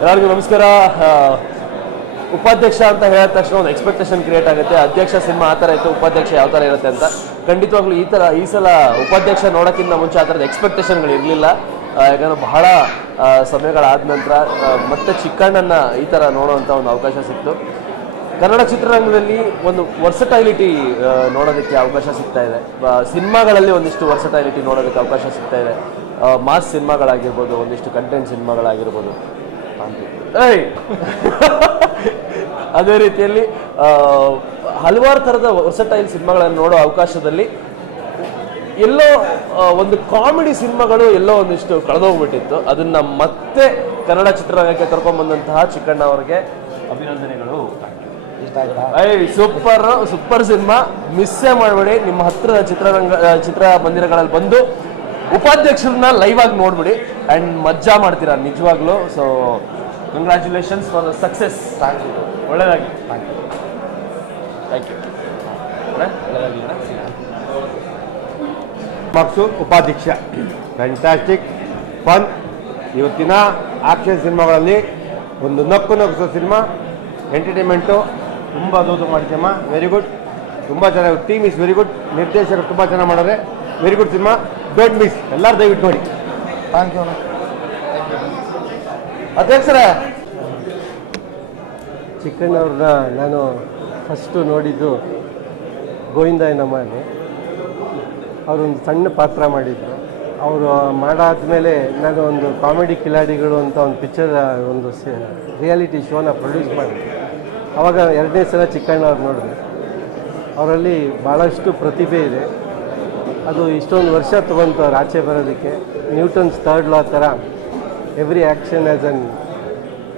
ಎಲ್ಲರಿಗೂ ನಮಸ್ಕಾರ. ಉಪಾಧ್ಯಕ್ಷ ಅಂತ ಹೇಳಿದ ತಕ್ಷಣ ಒಂದು ಎಕ್ಸ್ಪೆಕ್ಟೇಷನ್ ಕ್ರಿಯೇಟ್ ಆಗುತ್ತೆ. ಅಧ್ಯಕ್ಷ ಸಿನಿಮಾ ಆ ಥರ ಇತ್ತು, ಉಪಾಧ್ಯಕ್ಷ ಯಾವ ಥರ ಇರುತ್ತೆ ಅಂತ. ಖಂಡಿತವಾಗ್ಲೂ ಈ ಸಲ ಉಪಾಧ್ಯಕ್ಷ ನೋಡೋಕ್ಕಿಂತ ಮುಂಚೆ ಆ ಥರದ ಎಕ್ಸ್ಪೆಕ್ಟೇಷನ್ಗಳು ಇರಲಿಲ್ಲ. ಯಾಕಂದರೆ ಬಹಳ ಸಮಯಗಳಾದ ನಂತರ ಮತ್ತೆ ಚಿಕ್ಕಣ್ಣನ ಈ ಥರ ನೋಡುವಂಥ ಒಂದು ಅವಕಾಶ ಸಿಕ್ತು. ಕನ್ನಡ ಚಿತ್ರರಂಗದಲ್ಲಿ ಒಂದು ವರ್ಸಟೈಲಿಟಿ ನೋಡೋದಕ್ಕೆ ಅವಕಾಶ ಸಿಗ್ತಾ ಇದೆ. ಸಿನಿಮಾಗಳಲ್ಲಿ ಒಂದಿಷ್ಟು ವರ್ಸಟೈಲಿಟಿ ನೋಡೋದಕ್ಕೆ ಅವಕಾಶ ಸಿಗ್ತಾ ಇದೆ. ಮಾಸ್ ಸಿನಿಮಾಗಳಾಗಿರ್ಬೋದು, ಒಂದಿಷ್ಟು ಕಂಟೆಂಟ್ ಸಿನಿಮಾಗಳಾಗಿರ್ಬೋದು. ಅದೇ ರೀತಿಯಲ್ಲಿ ಹಲವಾರು ಥರದ ವರ್ಸಟೈಲ್ ಸಿನಿಮಾಗಳನ್ನು ನೋಡೋ ಅವಕಾಶದಲ್ಲಿ ಎಲ್ಲೋ ಒಂದು ಕಾಮಿಡಿ ಸಿನಿಮಾಗಳು ಎಲ್ಲೋ ಒಂದಿಷ್ಟು ಕಳೆದೋಗ್ಬಿಟ್ಟಿತ್ತು. ಅದನ್ನು ಮತ್ತೆ ಕನ್ನಡ ಚಿತ್ರರಂಗಕ್ಕೆ ಕರ್ಕೊಂಡ್ಬಂದಂತಹ ಚಿಕ್ಕಣ್ಣ ಅವರಿಗೆ ಅಭಿನಂದನೆಗಳು. ಸೂಪರ್ ಸಿನಿಮಾ, ಮಿಸ್ಸೇ ಮಾಡಬೇಡಿ. ನಿಮ್ಮ ಹತ್ತಿರದ ಚಿತ್ರಮಂದಿರಗಳಲ್ಲಿ ಬಂದು ಉಪಾಧ್ಯಕ್ಷರನ್ನ ಲೈವ್ ಆಗಿ ನೋಡ್ಬಿಡಿ ಆ್ಯಂಡ್ ಮಜಾ ಮಾಡ್ತೀರಾ ನಿಜವಾಗ್ಲೂ. So congratulations for the success. ಒಳ್ಳೆಯದಾಗಿ. Thank you. ಮಾರ್ಕ್ಸು ಉಪಾಧ್ಯಕ್ಷ ಫ್ಯಾಂಟಾಸ್ಟಿಕ್ ಫನ್. ಇವತ್ತಿನ ಆಕ್ಷನ್ ಸಿನಿಮಾಗಳಲ್ಲಿ ಒಂದು ನಕ್ಕು ಸಿನಿಮಾ, ಎಂಟರ್ಟೈನ್ಮೆಂಟು ತುಂಬ ದೊಡ್ಡ ಮಾಡಿದ್ದಮ್ಮ. ವೆರಿ ಗುಡ್, ತುಂಬ ಚೆನ್ನಾಗಿ. Team is very good. ನಿರ್ದೇಶಕರು ತುಂಬ ಚೆನ್ನಾಗಿ ಮಾಡಿದ್ರೆ very good cinema. Don't miss. ಎಲ್ಲರೂ ದಯವಿಟ್ಟು ನೋಡಿ. ಥ್ಯಾಂಕ್ ಯು ಅಧ್ಯಕ್ಷರೇ. ಚಿಕ್ಕಣ್ಣವ್ರನ್ನ ನಾನು ಫಸ್ಟು ನೋಡಿದ್ದು ಗೋವಿಂದಯ್ಯನಮ್ಮಲ್ಲಿ. ಅವರೊಂದು ಸಣ್ಣ ಪಾತ್ರ ಮಾಡಿದರು. ಅವರು ಮಾಡಾದ್ಮೇಲೆ ನಾನು ಒಂದು ಕಾಮಿಡಿ ಕಿಲಾಡಿಗಳು ಅಂತ ಒಂದು ಪಿಕ್ಚರ್, ಒಂದು ರಿಯಾಲಿಟಿ ಶೋನ ಪ್ರೊಡ್ಯೂಸ್ ಮಾಡಿದೆ. ಆವಾಗ ಎರಡನೇ ಸಲ ಚಿಕ್ಕಣ್ಣವ್ರು ನೋಡಿದೆ. ಅವರಲ್ಲಿ ಭಾಳಷ್ಟು ಪ್ರತಿಭೆ ಇದೆ. ಅದು ಇಷ್ಟೊಂದು ವರ್ಷ ತೊಗೊಂತು ಅವ್ರು ಆಚೆ ಬರೋದಕ್ಕೆ. ನ್ಯೂಟನ್ಸ್ ಥರ್ಡ್ ಲಾ ಥರ every action as an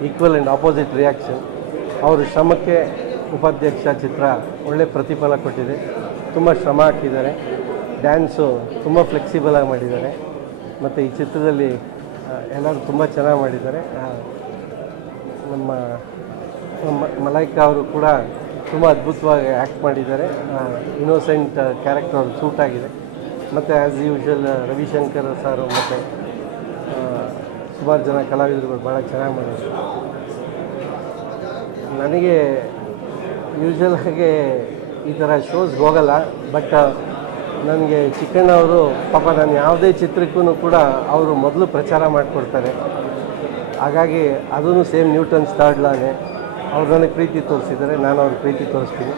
equal and opposite reaction. ಅವ್ರ ಶ್ರಮಕ್ಕೆ ಉಪಾಧ್ಯಕ್ಷ ಚಿತ್ರ ಒಳ್ಳೆ ಪ್ರತಿಫಲ ಕೊಟ್ಟಿದೆ. ತುಂಬ ಶ್ರಮ ಹಾಕಿದ್ದಾರೆ. ಡ್ಯಾನ್ಸು ತುಂಬ ಫ್ಲೆಕ್ಸಿಬಲಾಗಿ ಮಾಡಿದ್ದಾರೆ. ಮತ್ತು ಈ ಚಿತ್ರದಲ್ಲಿ ಎಲ್ಲರೂ ತುಂಬ ಚೆನ್ನಾಗಿ ಮಾಡಿದ್ದಾರೆ. ನಮ್ಮ ಮಲೈಕಾ ಅವರು ಕೂಡ ತುಂಬ ಅದ್ಭುತವಾಗಿ ಆ್ಯಕ್ಟ್ ಮಾಡಿದ್ದಾರೆ. ಇನ್ನೋಸೆಂಟ್ ಕ್ಯಾರೆಕ್ಟರ್ ಅವ್ರಿಗೆ ಸೂಟ್ ಆಗಿದೆ. ಮತ್ತು ಆ್ಯಸ್ ಯೂಶ್ವಲ್ ರವಿಶಂಕರ್ ಸಾರು ಮತ್ತು ಸುಮಾರು ಜನ ಕಲಾವಿದರುಗಳು ಭಾಳ ಚೆನ್ನಾಗಿ ಮಾಡಿದ್ದಾರೆ. ನನಗೆ ಯೂಶ್ವಲ್ ಆಗಿ ಈ ಥರ ಶೋಸ್ಗೆ ಹೋಗಲ್ಲ, ಬಟ್ ನನಗೆ ಚಿಕ್ಕಣ್ಣ ಅವರು ಪಾಪ ನಾನು ಯಾವುದೇ ಚಿತ್ರಕ್ಕೂ ಕೂಡ ಅವರು ಮೊದಲು ಪ್ರಚಾರ ಮಾಡಿಕೊಡ್ತಾರೆ. ಹಾಗಾಗಿ ಅದೂ ಸೇಮ್ ನ್ಯೂಟನ್ಸ್ ಥರ್ಡ್ ಲಾಗೆ ಅವ್ರು ನನಗೆ ಪ್ರೀತಿ ತೋರಿಸಿದ್ದಾರೆ, ನಾನು ಅವ್ರಿಗೆ ಪ್ರೀತಿ ತೋರಿಸ್ತೀನಿ.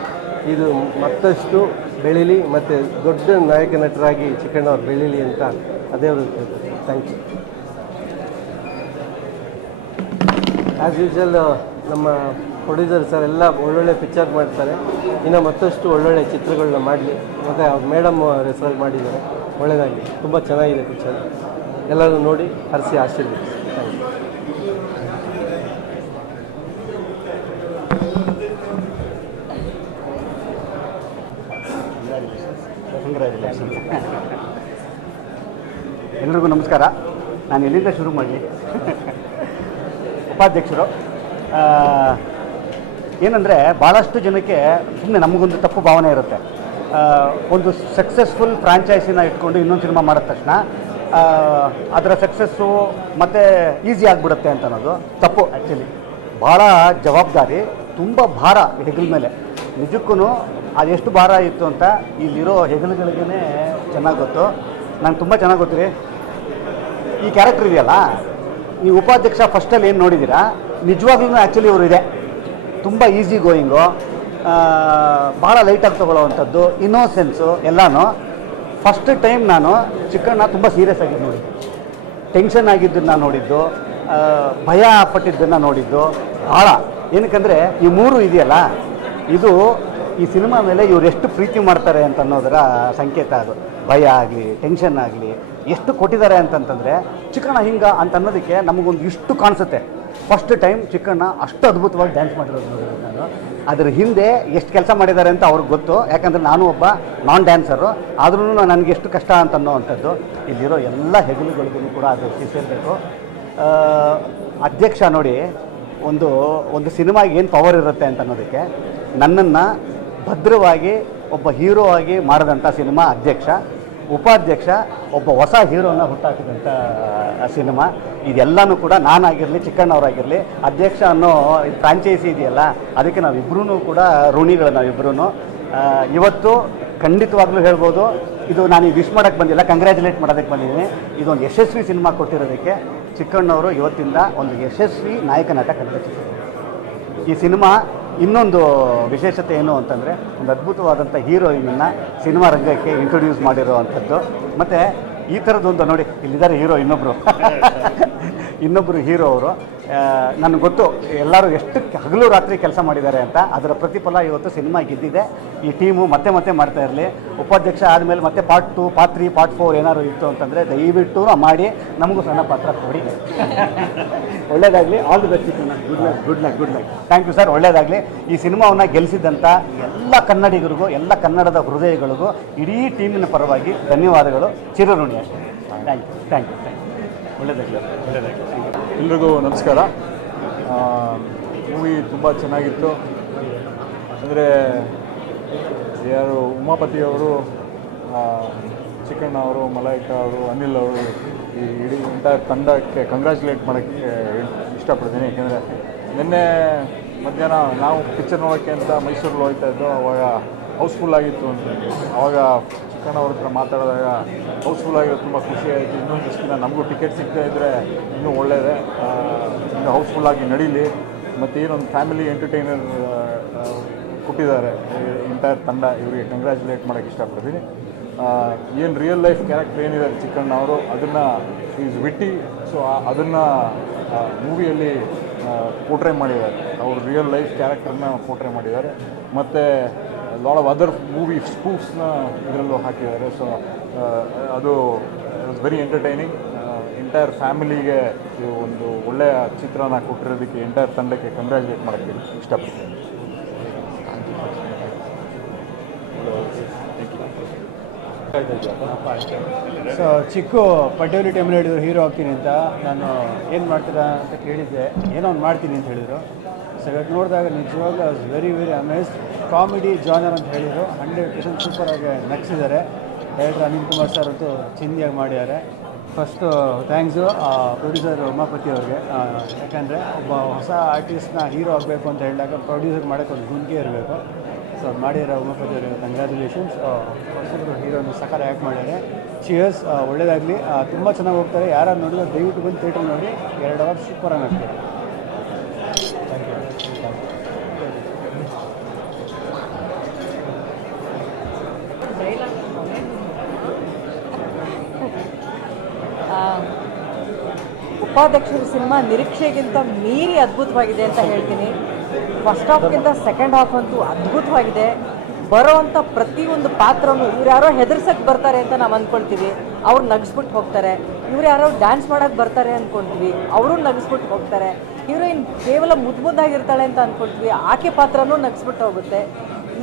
ಇದು ಮತ್ತಷ್ಟು ಬೆಳೀಲಿ ಮತ್ತು ದೊಡ್ಡ ನಾಯಕ ನಟರಾಗಿ ಚಿಕ್ಕಣ್ಣ ಅವ್ರು ಬೆಳೀಲಿ ಅಂತ ಅದೇ ಅವ್ರಿಗೆ ಕೇಳ್ತಾರೆ. Thank you. ಆ್ಯಸ್ ಯೂಶ್ವಲ್ ನಮ್ಮ ಪ್ರೊಡ್ಯೂಸರ್ ಸರ್ ಎಲ್ಲ ಒಳ್ಳೊಳ್ಳೆ ಪಿಕ್ಚರ್ ಮಾಡ್ತಾರೆ. ಇನ್ನು ಮತ್ತಷ್ಟು ಒಳ್ಳೊಳ್ಳೆ ಚಿತ್ರಗಳನ್ನ ಮಾಡಲಿ. ಮತ್ತು ಅವ್ರ ಮೇಡಮ್ ಹೆಸರಲ್ಲಿ ಮಾಡಿದ್ದಾರೆ. ಒಳ್ಳೆಯದಾಗಿ ತುಂಬ ಚೆನ್ನಾಗಿದೆ ಪಿಕ್ಚರ್. ಎಲ್ಲರೂ ನೋಡಿ ಹರಿಸಿ ಆಶೀರ್ವದಿಸಿ. Thank you. ಎಲ್ರಿಗೂ ನಮಸ್ಕಾರ. ನಾನು ಎಲ್ಲಿಂದ ಶುರು ಮಾಡಲಿ? ಉಪಾಧ್ಯಕ್ಷರು ಏನಂದರೆ ಭಾಳಷ್ಟು ಜನಕ್ಕೆ ಸುಮ್ಮನೆ ನಮಗೊಂದು ತಪ್ಪು ಭಾವನೆ ಇರುತ್ತೆ. ಒಂದು ಸಕ್ಸಸ್ಫುಲ್ ಫ್ರಾಂಚೈಸಿನ ಇಟ್ಕೊಂಡು ಇನ್ನೊಂದು ಸಿನಿಮಾ ಮಾಡಿದ ತಕ್ಷಣ ಅದರ ಸಕ್ಸಸ್ಸು ಮತ್ತು ಈಸಿ ಆಗಿಬಿಡುತ್ತೆ ಅಂತ ಅನ್ನೋದು ತಪ್ಪು. ಆ್ಯಕ್ಚುಲಿ ಭಾಳ ಜವಾಬ್ದಾರಿ, ತುಂಬ ಭಾರ ಹೆಗಲ ಮೇಲೆ. ನಿಜಕ್ಕೂ ಅದೆಷ್ಟು ಭಾರ ಇತ್ತು ಅಂತ ಇಲ್ಲಿರೋ ಹೆಗಲುಗಳಿಗೇ ಚೆನ್ನಾಗಿ ಗೊತ್ತು. ನಂಗೆ ತುಂಬ ಚೆನ್ನಾಗಿ ಗೊತ್ತು ರೀ. ಈ ಕ್ಯಾರೆಕ್ಟರ್ ಇದೆಯಲ್ಲ, ನೀವು ಉಪಾಧ್ಯಕ್ಷ ಫಸ್ಟಲ್ಲಿ ಏನು ನೋಡಿದ್ದೀರಾ, ನಿಜವಾಗ್ಲೂ ಆ್ಯಕ್ಚುಲಿ ಇವರು ಇದೆ. ತುಂಬ ಈಸಿ ಗೋಯಿಂಗು, ಭಾಳ ಲೈಟಾಗಿ ತೊಗೊಳ್ಳೋವಂಥದ್ದು, ಇನ್ನೋಸೆನ್ಸು ಎಲ್ಲನೂ. ಫಸ್ಟ್ ಟೈಮ್ ನಾನು ಚಿಕ್ಕಣ್ಣ ತುಂಬ ಸೀರಿಯಸ್ ಆಗಿದ್ದು ನೋಡಿದ್ದು, ಟೆನ್ಷನ್ ಆಗಿದ್ದನ್ನು ನೋಡಿದ್ದು, ಭಯ ಪಟ್ಟಿದ್ದನ್ನು ನೋಡಿದ್ದು ಭಾಳ. ಏನಕ್ಕಂದರೆ ಈ ಮೂರು ಇದೆಯಲ್ಲ, ಇದು ಈ ಸಿನಿಮಾ ಮೇಲೆ ಇವ್ರು ಎಷ್ಟು ಪ್ರೀತಿ ಮಾಡ್ತಾರೆ ಅಂತ ಅನ್ನೋದರ ಸಂಕೇತ. ಅದು ಭಯ ಆಗಲಿ, ಟೆನ್ಷನ್ ಆಗಲಿ ಎಷ್ಟು ಕೊಟ್ಟಿದ್ದಾರೆ ಅಂತಂತಂದರೆ ಚಿಕ್ಕಣ್ಣ ಹಿಂಗೆ ಅಂತ ಅನ್ನೋದಕ್ಕೆ ನಮಗೊಂದು ಇಷ್ಟು ಕಾಣಿಸುತ್ತೆ. ಫಸ್ಟ್ ಟೈಮ್ ಚಿಕ್ಕಣ್ಣ ಅಷ್ಟು ಅದ್ಭುತವಾಗಿ ಡ್ಯಾನ್ಸ್ ಮಾಡಿರೋದು ನೋಡಿರೋದು ನಾನು. ಅದ್ರ ಹಿಂದೆ ಎಷ್ಟು ಕೆಲಸ ಮಾಡಿದ್ದಾರೆ ಅಂತ ಅವ್ರಿಗೆ ಗೊತ್ತು. ಯಾಕಂದರೆ ನಾನು ಒಬ್ಬ ನಾನ್ ಡ್ಯಾನ್ಸರು, ಆದ್ರೂ ನನಗೆ ಎಷ್ಟು ಕಷ್ಟ ಅಂತ ಅನ್ನೋವಂಥದ್ದು ಇಲ್ಲಿರೋ ಎಲ್ಲ ಹೆಗಲುಗಳಿಗೂ ಕೂಡ ಅದು ಸೇರಬೇಕು. ಅಧ್ಯಕ್ಷ ನೋಡಿ, ಒಂದು ಸಿನಿಮಾಗೆ ಏನು ಪವರ್ ಇರುತ್ತೆ ಅಂತ ಅನ್ನೋದಕ್ಕೆ ನನ್ನನ್ನು ಭದ್ರವಾಗಿ ಒಬ್ಬ ಹೀರೋ ಆಗಿ ಮಾಡಿದಂಥ ಸಿನಿಮಾ ಅಧ್ಯಕ್ಷ. ಉಪಾಧ್ಯಕ್ಷ ಒಬ್ಬ ಹೊಸ ಹೀರೋನ ಹುಟ್ಟಾಕಿದಂಥ ಸಿನಿಮಾ. ಇದೆಲ್ಲನೂ ಕೂಡ ನಾನಾಗಿರಲಿ, ಚಿಕ್ಕಣ್ಣವರಾಗಿರಲಿ, ಅಧ್ಯಕ್ಷ ಅನ್ನೋ ಫ್ರಾಂಚೈಸಿ ಇದೆಯಲ್ಲ, ಅದಕ್ಕೆ ನಾವಿಬ್ಬರೂ ಕೂಡ ಋಣಿಗಳು. ನಾವಿಬ್ಬರೂ ಇವತ್ತು ಖಂಡಿತವಾಗ್ಲೂ ಹೇಳ್ಬೋದು, ಇದು ನಾನು ವಿಶ್ ಮಾಡೋಕ್ಕೆ ಬಂದಿಲ್ಲ, ಕಂಗ್ರ್ಯಾಚುಲೇಟ್ ಮಾಡೋದಕ್ಕೆ ಬಂದಿದ್ದೀನಿ. ಇದೊಂದು ಯಶಸ್ವಿ ಸಿನಿಮಾ ಕೊಟ್ಟಿರೋದಕ್ಕೆ ಚಿಕ್ಕಣ್ಣವರು ಇವತ್ತಿಂದ ಒಂದು ಯಶಸ್ವಿ ನಾಯಕ ನಟ ಕಂಡಿದ್ದಾರೆ. ಈ ಸಿನಿಮಾ ಇನ್ನೊಂದು ವಿಶೇಷತೆ ಏನು ಅಂತಂದರೆ, ಒಂದು ಅದ್ಭುತವಾದಂಥ ಹೀರೋಯಿನನ್ನು ಸಿನಿಮಾ ರಂಗಕ್ಕೆ ಇಂಟ್ರೊಡ್ಯೂಸ್ ಮಾಡಿರೋ ಅಂಥದ್ದು. ಮತ್ತು ಈ ಥರದ್ದೊಂದು ನೋಡಿ, ಇಲ್ಲಿದ್ದಾರೆ ಹೀರೋ ಇನ್ನೊಬ್ಬರು ಹೀರೋ ಅವರು. ನನಗೆ ಗೊತ್ತು ಎಲ್ಲರೂ ಎಷ್ಟು ಹಗಲು ರಾತ್ರಿ ಕೆಲಸ ಮಾಡಿದ್ದಾರೆ ಅಂತ. ಅದರ ಪ್ರತಿಫಲ ಇವತ್ತು ಸಿನಿಮಾ ಗೆದ್ದಿದೆ. ಈ ಟೀಮು ಮತ್ತೆ ಮತ್ತೆ ಮಾಡ್ತಾ ಇರಲಿ. ಉಪಾಧ್ಯಕ್ಷ ಆದಮೇಲೆ ಮತ್ತೆ ಪಾರ್ಟ್ 2, ಪಾರ್ಟ್ 3, ಪಾರ್ಟ್ 4 ಏನಾದ್ರು ಇತ್ತು ಅಂತಂದರೆ ದಯವಿಟ್ಟು ಮಾಡಿ ನಮಗೂ ಸಣ್ಣ ಪಾತ್ರ ಕೊಡಿ. ಒಳ್ಳೇದಾಗಲಿ. All the best. Good luck. Thank you sir. ಒಳ್ಳೇದಾಗಲಿ. ಈ ಸಿನಿಮಾವನ್ನು ಗೆಲ್ಲಿಸಿದಂಥ ಎಲ್ಲ ಕನ್ನಡಿಗರಿಗೂ, ಎಲ್ಲ ಕನ್ನಡದ ಹೃದಯಗಳಿಗೂ, ಇಡೀ ಟೀಮಿನ ಪರವಾಗಿ ಧನ್ಯವಾದಗಳು. ಚಿರಋಣಿ ಅಷ್ಟೇ. Thank you. ಒಳ್ಳೇದಾಗಲಿ. ಎಲ್ರಿಗೂ ನಮಸ್ಕಾರ. ಮೂವಿ ತುಂಬ ಚೆನ್ನಾಗಿತ್ತು. ಅಂದರೆ ಯಾರು ಉಮಾಪತಿಯವರು, ಚಿಕ್ಕಣ್ಣ ಅವರು, ಮಲಾಯಿಕಾ ಅವರು, ಅನಿಲ್ ಅವರು, ಈ ಇಡೀ ಎಂಟೈರ್ ತಂಡಕ್ಕೆ ಕಂಗ್ರ್ಯಾಚುಲೇಟ್ ಮಾಡೋಕ್ಕೆ ಇಷ್ಟಪಡ್ತೀನಿ. ಏಕೆಂದರೆ ನಿನ್ನೆ ಮಧ್ಯಾಹ್ನ ನಾವು ಪಿಕ್ಚರ್ ನೋಡೋಕ್ಕೆ ಅಂತ ಮೈಸೂರಲ್ಲಿ ಹೋಗ್ತಾ ಇದ್ದೋ, ಅವಾಗ ಹೌಸ್ಫುಲ್ ಆಗಿತ್ತು ಅಂತ. ಆವಾಗ ಚಿಕ್ಕಣ್ಣ ಅವ್ರ ಹತ್ರ ಮಾತಾಡಿದಾಗ ಹೌಸ್ಫುಲ್ ಆಗಿರೋದು ತುಂಬ ಖುಷಿ ಆಯಿತು. ಇನ್ನೊಂದಿಷ್ಟು ದಿನ ನಮಗೂ ಟಿಕೆಟ್ ಸಿಗ್ತಾ ಇದ್ದರೆ ಇನ್ನೂ ಒಳ್ಳೆಯದೇ, ಇನ್ನೂ ಹೌಸ್ಫುಲ್ಲಾಗಿ ನಡೀಲಿ. ಮತ್ತು ಏನೊಂದು ಫ್ಯಾಮಿಲಿ ಎಂಟರ್ಟೈನರ್ ಕೊಟ್ಟಿದ್ದಾರೆ ಎಂಟೈರ್ ತಂಡ, ಇವರಿಗೆ ಕಂಗ್ರ್ಯಾಚುಲೇಟ್ ಮಾಡೋಕ್ಕೆ ಇಷ್ಟಪಡ್ತೀನಿ. ಏನು ರಿಯಲ್ ಲೈಫ್ ಕ್ಯಾರೆಕ್ಟರ್ ಏನಿದೆ ಚಿಕ್ಕಣ್ಣ ಅವರು, ಅದನ್ನು ಈಸ್ ವಿಟ್ಟಿ, ಸೊ ಅದನ್ನು ಮೂವಿಯಲ್ಲಿ ಪೋರ್ಟ್ರೇ ಮಾಡಿದ್ದಾರೆ. ಅವರು ರಿಯಲ್ ಲೈಫ್ ಕ್ಯಾರೆಕ್ಟರ್ನ ಪೋರ್ಟ್ರೇ ಮಾಡಿದ್ದಾರೆ. ಮತ್ತು ಲಾಟ್ ಆಫ್ ಅದರ್ ಮೂವಿ ಸ್ಪೂಫ್ಸ್ನ ಇದರಲ್ಲೂ ಹಾಕಿದ್ದಾರೆ. ಸೊ ಅದು ವಾಸ್ ವೆರಿ ಎಂಟರ್ಟೈನಿಂಗ್. ಎಂಟೈರ್ ಫ್ಯಾಮಿಲಿಗೆ ಇದು ಒಂದು ಒಳ್ಳೆಯ ಚಿತ್ರನ ಕೊಟ್ಟಿರೋದಕ್ಕೆ ಎಂಟೈರ್ ತಂಡಕ್ಕೆ ಕಂಗ್ರ್ಯಾಚುಲೇಟ್ ಮಾಡೋಕ್ಕೆ ಇಷ್ಟಪಡ್ತೀನಿ. ಸೊ ಚಿಕ್ಕು ಪಡ್ಡೇಲಿ ಟೈಮಲ್ಲಿ ಹೇಳಿದ್ರು ಹೀರೋ ಆಗ್ತೀನಿ ಅಂತ. ನಾನು ಏನು ಮಾಡ್ತೀರಾ ಅಂತ ಕೇಳಿದ್ದೆ, ಏನೋ ಒಂದು ಮಾಡ್ತೀನಿ ಅಂತ ಹೇಳಿದರು. ಸೊ ಇವತ್ತು ನೋಡಿದಾಗ ನಿಜವಾಗ್ಲೂ I was very amazed. Comedy genre ಅಂತ ಹೇಳಿದರು, 100% ಸೂಪರಾಗಿ ನಗಿಸಿದ್ದಾರೆ. ಡೈರೆಕ್ಟರ್ ಅನಿಲ್ ಕುಮಾರ್ ಸರ್ ಅಂತೂ ಚಿಂದಿಯಾಗಿ ಮಾಡಿದ್ದಾರೆ. ಫಸ್ಟು ಥ್ಯಾಂಕ್ಸು ಪ್ರೊಡ್ಯೂಸರ್ ಉಮಾಪತಿ ಅವ್ರಿಗೆ. ಯಾಕಂದರೆ ಒಬ್ಬ ಹೊಸ ಆರ್ಟಿಸ್ಟ್ನ ಹೀರೋ ಆಗಬೇಕು ಅಂತ ಹೇಳಿದಾಗ ಪ್ರೊಡ್ಯೂಸರ್ ಮಾಡೋಕ್ಕೆ ಒಂದು ಗುಂಡಿಗೆ ಇರಬೇಕು. ಸೊ ಅವ್ರು ಮಾಡಿರೋ ಉಮಾಪತಿ ಅವರಿಗೆ ಕಂಗ್ರ್ಯಾಚುಲೇಷನ್ಸ್. ಹೊಸಬ್ರು ಹೀರೋನ ಸಕಾರ ಆ್ಯಕ್ಟ್ ಮಾಡಿದ್ದಾರೆ. ಚಿಯರ್ಸ್. ಒಳ್ಳೇದಾಗಲಿ. ತುಂಬ ಚೆನ್ನಾಗಿ ಹೋಗ್ತಾರೆ. ಯಾರು ನೋಡಿದ್ರೆ ದಯವಿಟ್ಟು ಬಂದು ಥಿಯೇಟರ್ ನೋಡಿ. 2 ಅವರ್ ಸೂಪರಾಗಿ ಆಗ್ತದೆ. Thank you. ಉಪಾಧ್ಯಕ್ಷರ ಸಿನಿಮಾ ನಿರೀಕ್ಷೆಗಿಂತ ಮೀರಿ ಅದ್ಭುತವಾಗಿದೆ ಅಂತ ಹೇಳ್ತೀನಿ. ಫಸ್ಟ್ ಹಾಫ್ಗಿಂತ ಸೆಕೆಂಡ್ ಹಾಫ್ ಅಂತೂ ಅದ್ಭುತವಾಗಿದೆ. ಬರೋವಂಥ ಪ್ರತಿಯೊಂದು ಪಾತ್ರನೂ ಇವ್ರು ಯಾರೋ ಹೆದರ್ಸಕ್ಕೆ ಬರ್ತಾರೆ ಅಂತ ನಾವು ಅಂದ್ಕೊಳ್ತೀವಿ, ಅವ್ರು ನಗಿಸ್ಬಿಟ್ಟು ಹೋಗ್ತಾರೆ. ಇವ್ರು ಯಾರೋ ಡ್ಯಾನ್ಸ್ ಮಾಡೋಕ್ಕೆ ಬರ್ತಾರೆ ಅಂದ್ಕೊಳ್ತೀವಿ, ಅವರು ನಗಿಸ್ಬಿಟ್ಟು ಹೋಗ್ತಾರೆ. ಹೀರೋಯಿನ್ ಕೇವಲ ಮುದ್ದಾಗಿರ್ತಾಳೆ ಅಂತ ಅಂದ್ಕೊಳ್ತೀವಿ, ಆಕೆ ಪಾತ್ರನೂ ನಗಿಸ್ಬಿಟ್ಟು ಹೋಗುತ್ತೆ.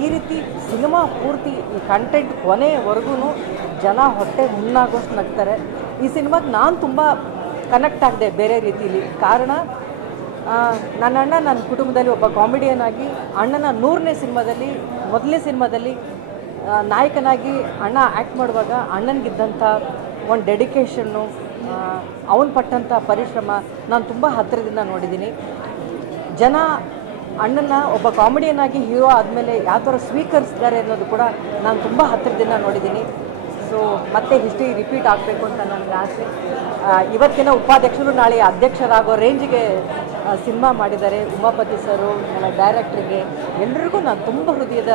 ಈ ರೀತಿ ಸಿನಿಮಾ ಪೂರ್ತಿ ಈ ಕಂಟೆಂಟ್ ಕೊನೆವರೆಗೂ ಜನ ಹೊಟ್ಟೆ ಹುಣ್ಣಾಗೋಷ್ಟು ನಗ್ತಾರೆ. ಈ ಸಿನಿಮಾಗೆ ನಾನು ತುಂಬ ಕನೆಕ್ಟ್ ಆಗಿದೆ ಬೇರೆ ರೀತಿಯಲ್ಲಿ. ಕಾರಣ ನನ್ನ ಅಣ್ಣ ನನ್ನ ಕುಟುಂಬದಲ್ಲಿ ಒಬ್ಬ ಕಾಮಿಡಿಯನ್ ಆಗಿ, ಅಣ್ಣನ 100ನೇ ಸಿನಿಮಾದಲ್ಲಿ, ಮೊದಲನೇ ಸಿನಿಮಾದಲ್ಲಿ ನಾಯಕನಾಗಿ ಅಣ್ಣ ಆ್ಯಕ್ಟ್ ಮಾಡುವಾಗ ಅಣ್ಣನಿಗಿದ್ದಂಥ ಒಂದು ಡೆಡಿಕೇಷನ್ನು, ಅವನು ಪಟ್ಟಂಥ ಪರಿಶ್ರಮ ನಾನು ತುಂಬ ಹತ್ತಿರದಿಂದ ನೋಡಿದ್ದೀನಿ. ಜನ ಅಣ್ಣನ ಒಬ್ಬ ಕಾಮಿಡಿಯನ್ ಆಗಿ ಹೀರೋ ಆದಮೇಲೆ ಯಾವ ಥರ ಸ್ವೀಕರಿಸಿದ್ದಾರೆ ಅನ್ನೋದು ಕೂಡ ನಾನು ತುಂಬ ಹತ್ತಿರದಿಂದ ನೋಡಿದ್ದೀನಿ. ಸೊ ಮತ್ತೆ ಹಿಸ್ಟ್ರಿ ರಿಪೀಟ್ ಆಗಬೇಕು ಅಂತ ನನಗೆ ಆಸೆ. ಇವತ್ತಿನ ಉಪಾಧ್ಯಕ್ಷರು ನಾಳೆ ಅಧ್ಯಕ್ಷರಾಗೋ ರೇಂಜಿಗೆ ಸಿನಿಮಾ ಮಾಡಿದ್ದಾರೆ ಉಮಾಪತಿ ಸರು, ನನ್ನ ಡೈರೆಕ್ಟ್ರಿಗೆ, ಎಲ್ರಿಗೂ ನಾನು ತುಂಬ ಹೃದಯದ